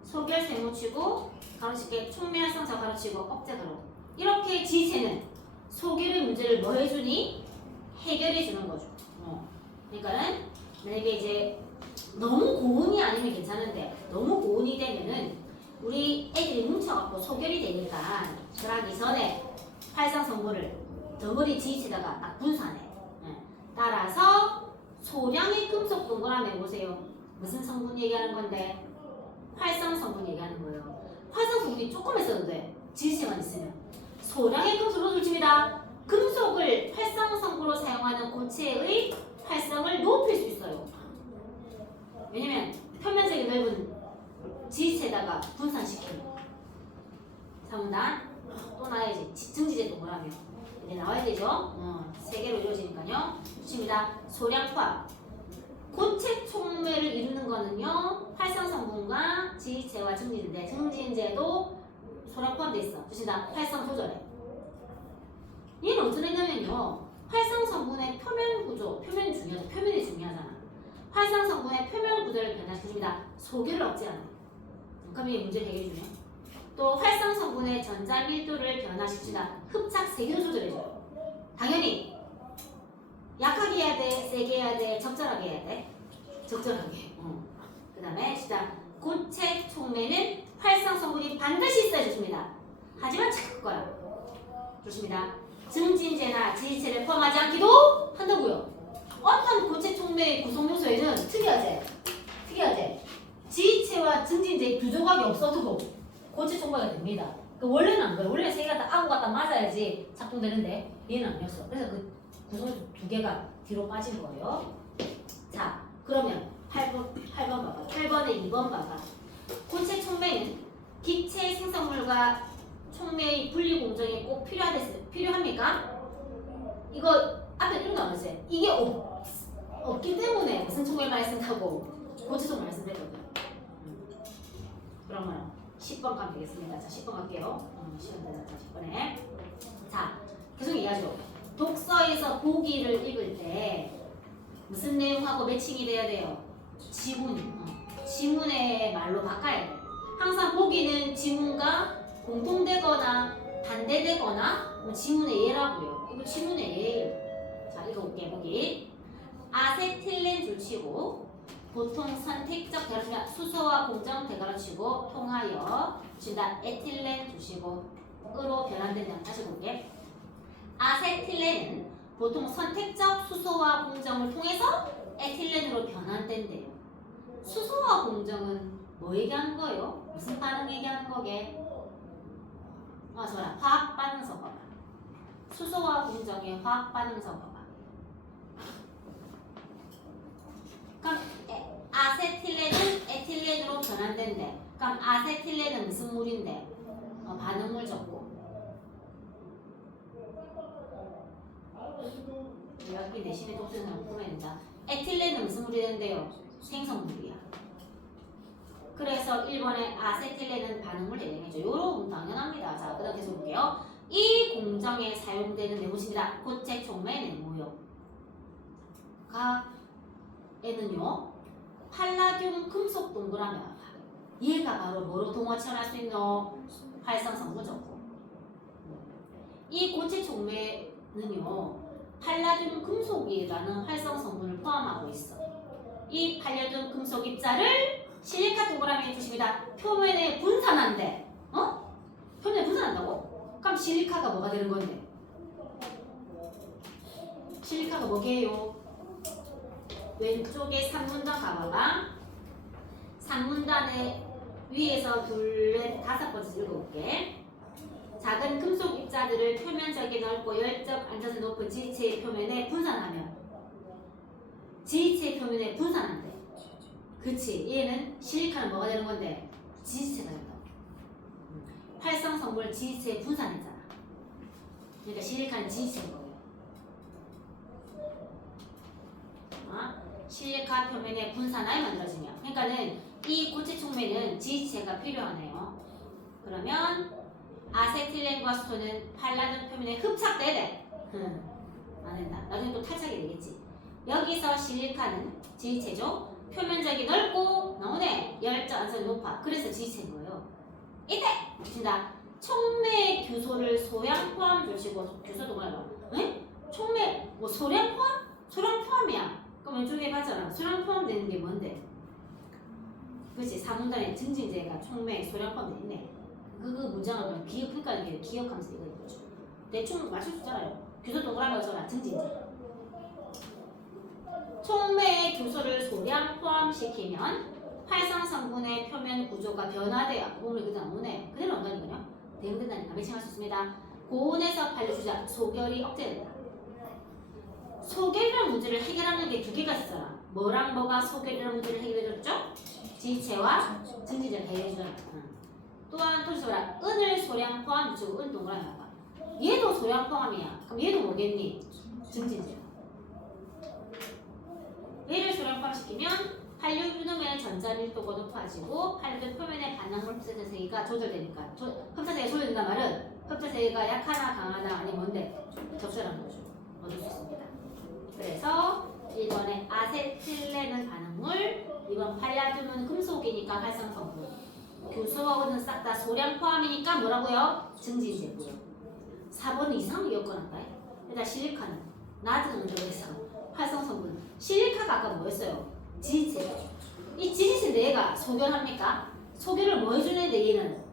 소결 세모치고 가로치게 촉매 활성 저하 가로치고 억제 가로. 이렇게 지체는 소결의 문제를 뭐 해주니? 해결해 주는 거죠. 그러니까는 만약에 이제 너무 고온이 아니면 괜찮은데 너무 고온이 되면은 우리 애들이 뭉쳐갖고 소결이 되니까 그러기 전에 활성 성분을 덩어리 지체에다가 딱 분산해. 따라서 소량의 금속 동그라미 보세요. 무슨 성분 얘기하는 건데? 활성 성분 얘기하는 거예요. 활성 성분이 조금 있어도 돼. 지체만 있으면. 소량의 금속으로 줄칩니다. 금속을 활성 성분으로 사용하는 고체의 활성을 높일 수 있어요. 왜냐면 표면적이 넓은 지체에다가 분산시키는. 3단 또 나와야지. 증지제 동그라미. 이제 나와야 되죠. 3개로 이루어지니까요. 좋습니다. 소량 포함. 고체 촉매를 이루는 거는요, 활성 성분과 지체와 증진제. 증진제도 소량 포함되어 있어. 좋습니다. 활성 조절해. 얘는 어떤 애냐면요, 활성 성분의 표면 구조, 표면이 중요하죠. 표면이 중요하잖아. 활성 성분의 표면 구조를 변화시켜줍니다. 소결을 억제하는. 그럼 이 문제를 해결해주네. 또 활성 성분의 전자 밀도를 변화시키다. 흡착 세기도 조절해줘요. 당연히 약하게 해야 돼, 세게 해야 돼, 적절하게 해야 돼. 적절하게. 그 다음에 고체 촉매는 활성 성분이 반드시 있어야 좋습니다. 하지만 착할 거야. 좋습니다. 증진제나 지지체를 포함하지 않기도 한다고요. 어떤 고체 촉매의 구성 요소에는 특이하지. 지지체와 증진제의 부조각이 없어도 고체 촉매가 됩니다. 원래는 안 그래. 원래 세 개가 다 아구 갖다 맞아야지 작동되는데 얘는 아니었어. 그래서 그 구성 요소 2개가 뒤로 빠진 거예요. 자, 그러면 8번 봐봐. 8번에 2번 봐봐. 고체 촉매는 기체 생성물과 촉매의 분리 공정이 꼭 필요합니까? 이거 앞에 이런 거 안 했어요. 이게 없기 때문에 무슨 촉매를 쓴다고 고체 촉매를 쓴다거든요. 그러면 10번 가면 되겠습니다. 자, 10번 갈게요. 시간 되잖아. 10번에. 자, 계속 얘기하죠. 독서에서 보기를 읽을 때 무슨 내용하고 매칭이 돼야 돼요? 지문. 지문의 말로 바꿔야 돼. 항상 보기는 지문과 공통되거나 반대되거나 지문의 예라고요. 이거 지문의 예예요. 자, 읽어볼게. 보기. 아세틸렌 줄치고 보통 선택적 대괄호면 수소와 공정 대괄호치고 통하여 준다. 에틸렌 주시고 으로 변환된다. 다시 볼게. 아세틸렌은 보통 선택적 수소와 공정을 통해서 에틸렌으로 변환된대요. 수소와 공정은 뭐 얘기하는 거예요? 무슨 반응 얘기하는 거게? 좋아. 화학 반응서 봐봐. 수소와 공정의 화학 반응서 봐봐. 그럼 아세틸렌은 에틸렌으로 변환된대. 그럼 아세틸렌은 무슨 물인데? 반응물 적고. 여기 내신의 독성을 풀어낸다. 에틸렌은 무슨 물이 된대요? 생성물이야. 그래서 1번에 아세틸렌은 반응물 해당해줘. 요런 당연합니다. 자, 그 다음 계속 볼게요. 이 공정에 사용되는 네모입니다. 고체 촉매 네모요. 에는요, 팔라듐 금속 동그라미. 얘가 바로 뭐로 동화천할 수 있는 활성 성분적고. 이 고체 촉매는요, 팔라듐 금속이라는 활성 성분을 포함하고 있어. 이 팔라듐 금속 입자를 실리카 동그라미에 주십니다. 표면에 분산한대. 표면에 분산한다고? 그럼 실리카가 뭐가 되는 건데? 실리카가 뭐게요? 왼쪽에 3문단 가봐봐. 3문단에 위에서 둘, 넷, 5번째 읽어볼게. 작은 금속 입자들을 표면적이 넓고 열적 안정성이 높은 지체의 표면에 분산하면 지체의 표면에 분산한대. 그치? 얘는 실리카는 뭐가 되는 건데? 지지체가 된다고. 활성 성분을 지지체에 분산했잖아. 그러니까 실리카는 지지체인 거예요. 실리카 표면에 분산하여 만들어지며, 그러니까는 이 고체 촉매는 지지체가 필요하네요. 그러면 아세틸렌과 수소는 팔라듐 표면에 흡착되대. 안 된다. 나중에 또 탈착이 되겠지. 여기서 실리카는 지지체죠. 표면적이 넓고 나오네. 열적 안성이 높아. 그래서 지지체인 거예요. 이때 보신다. 촉매 규소를 소량 포함 주시고, 규소도 뭐야? 응? 촉매 뭐 소량 포함? 소량 포함이야. 그럼 왼쪽에 봤잖아. 소량 포함되는 게 뭔데? 그렇지. 사문단에 증진제가 촉매 소량 포함돼 있네. 그 문장을 보면 기억하니까 기억하면서 이거 해보죠. 대충 맞출 수 있잖아요. 규소 동그라미가 써라. 증진제. 촉매의 규소를 소량 포함시키면 활성 성분의 표면 구조가 변화돼요. 오늘 그대로 나오네. 그대로 나온다는 거냐? 대응된다니까 매칭할 수 있습니다. 고온에서 발효주자 소결이 억제된다. 소결이라는 문제를 해결하는 게 두 개가 있어요. 뭐랑 뭐가 소결이라는 문제를 해결해줬죠? 지체와 증진제를 해결해주잖아. 또한 토지소라 은을 소량 포함 주고 은 동그라미 봐봐. 얘도 소량 포함이야. 그럼 얘도 뭐겠니? 증진제. 얘를 소량 포함시키면 한류균음의 전자밀도가 높아지고 한류 표면의 반응물 흡사된 세기가 조절되니까 흡사세기가 조절된단 말은 흡사세기가 약하나 강하나 아니면 뭔데? 적절한 거죠. 얻을 수 있습니다. 그래서 1번에 아세틸렌은 반응물, 2번 팔라듐은 금속이니까 활성성분, 규소하고는 싹 다 소량 포함이니까 뭐라고요? 증진제고요. 4번은 이상하게 엮어놨다. 일단 실리카는 낮은 온도에서 활성성분. 실리카가 아까 뭐였어요? 지지체. 이 지지체인데 얘가 소결합니까? 소결을 뭐 해주는 애인데 얘는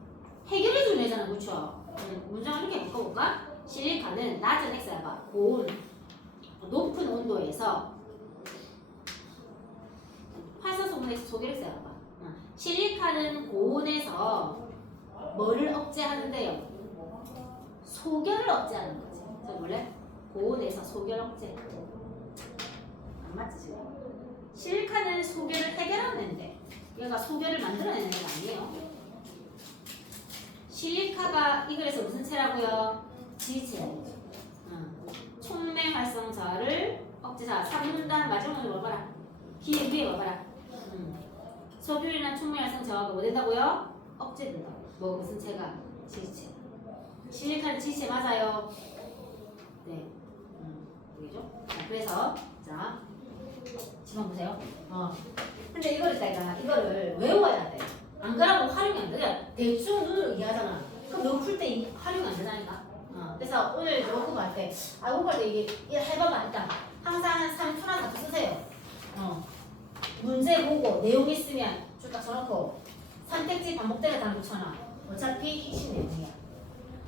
해결해주는 애잖아. 그렇죠? 문장을 이렇게 바꿔볼까? 실리카는 낮은 X가 고온, 높은 온도에서 활성성분에서 소결을 써봐. 실리카는 고온에서 뭐를 억제하는데요? 소결을 억제하는 거지. 자, 원래 고온에서 소결 억제. 안 맞지 지금? 실리카는 소결을 해결하는데 얘가 소결을 만들어내는 애가 아니에요. 실리카가 이 글에서 무슨 체라고요? 지체라고. 촉매 활성자를 억제자. 3문단 마지막 문제 봐봐라. 뒤에 위에 봐봐라. 소결이나 촉매 활성자가 뭐 된다고요? 억제된다고. 뭐 무슨 체가? 지체. 실리카는 지체 맞아요. 네. 여기죠? 그래서 자. 지금 보세요. 근데 이거를 외워야 돼. 안 그러면 활용이 안 돼. 그냥 대충 눈으로 이해하잖아. 그럼 너 풀 때 활용이 안 되다니까. 그래서 오늘 녹음할 때, 녹음할 때 이게 해봐봐. 일단 항상 한 3초나 4초 쓰세요. 문제 보고 내용 있으면 쭉 써놓고 선택지 반복되게 다 붙여놔. 어차피 핵심 내용이야.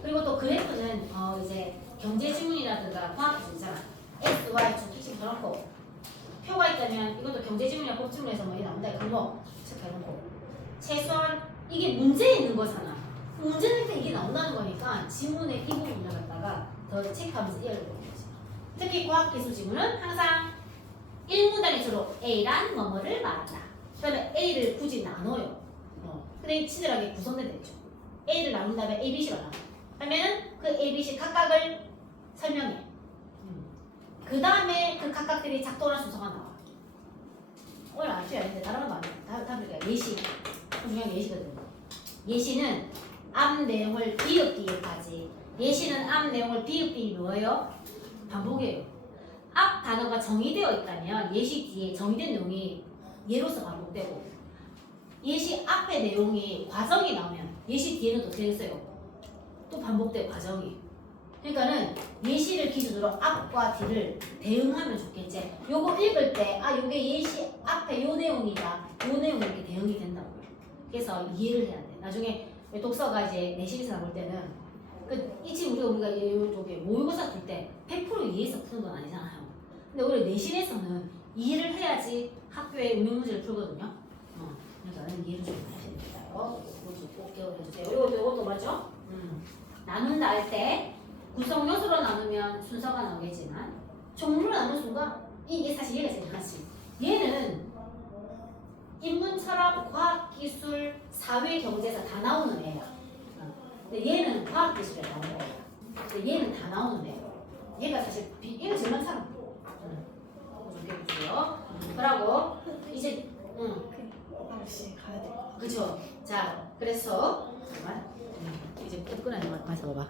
그리고 또 그래프는 이제 경제 지문이라든가 과학 기술이잖아. X, Y 쭉 핵심 써놓고. 표가 있다면 이것도 경제지문이나 법지문에서 뭐 나온다. 그거 체크해놓고 최소한 이게 문제에 있는 거잖아. 문제 낼 때 이게 나온다는 거니까 지문의 이 부분을 갖다가 더 체크하면서 이해를 해보는 거지. 특히 과학기술 지문은 항상 1문단에 주로 A란 뭐뭐를 말한다. 그 다음에 A를 굳이 나눠요. 근데 친절하게 구성된 되죠. A를 나눈 다음에 A, B, C가 나와. 그러면은 그 A, B, C 각각을 설명해. 그 다음에 그 각각들이 작동하는 순서가 나와. 오늘 아셔야 되는데 다른 건 안 돼. 다음 예시. 중요한 예시거든요. 예시는 앞 내용을 비읍비읍하지. 예시는 앞 내용을 비읍비읍이 뭐예요? 반복이에요. 앞 단어가 정의되어 있다면 예시 뒤에 정의된 내용이 예로서 반복되고, 예시 앞에 내용이 과정이 나오면 예시 뒤에는 또 어떻게 됐어요? 또 반복돼요. 과정이. 그러니까는 예시를 기준으로 앞과 뒤를 대응하면 좋겠지. 요거 읽을 때 요게 예시 앞에 요 내용이다. 요 내용이 이렇게 대응이 된다고요. 그래서 이해를 해야 돼. 나중에 독서가 이제 내신에서 나올 때는 이 지금 우리가 요쪽에 모의고사 풀 때 100% 이해해서 푸는 건 아니잖아요. 근데 우리 내신에서는 이해를 해야지 학교에 운영 문제를 풀거든요. 그러니까 이해를 좀 하셔야 됩니다. 이것도 꼭 기억해주세요. 요것도 맞죠? 나눈다 할 때 구성 요소로 나누면 순서가 나오겠지만 종류로 나누는 순간 이게 사실 얘가 제일 하지. 얘는 인문, 철학, 과학, 기술, 사회, 경제에서 다 나오는 애야. 근데 얘는 과학 기술에 나오는 애야. 근데 얘는 다 나오는 애야. 얘가 사실 얘가 제일 많잖아. 좀 해주세요. 그러고 이제 아저씨 가야 돼. 그쵸. 자, 그래서 잠깐만. 이제 끝 끊어야 돼. 가서 봐봐.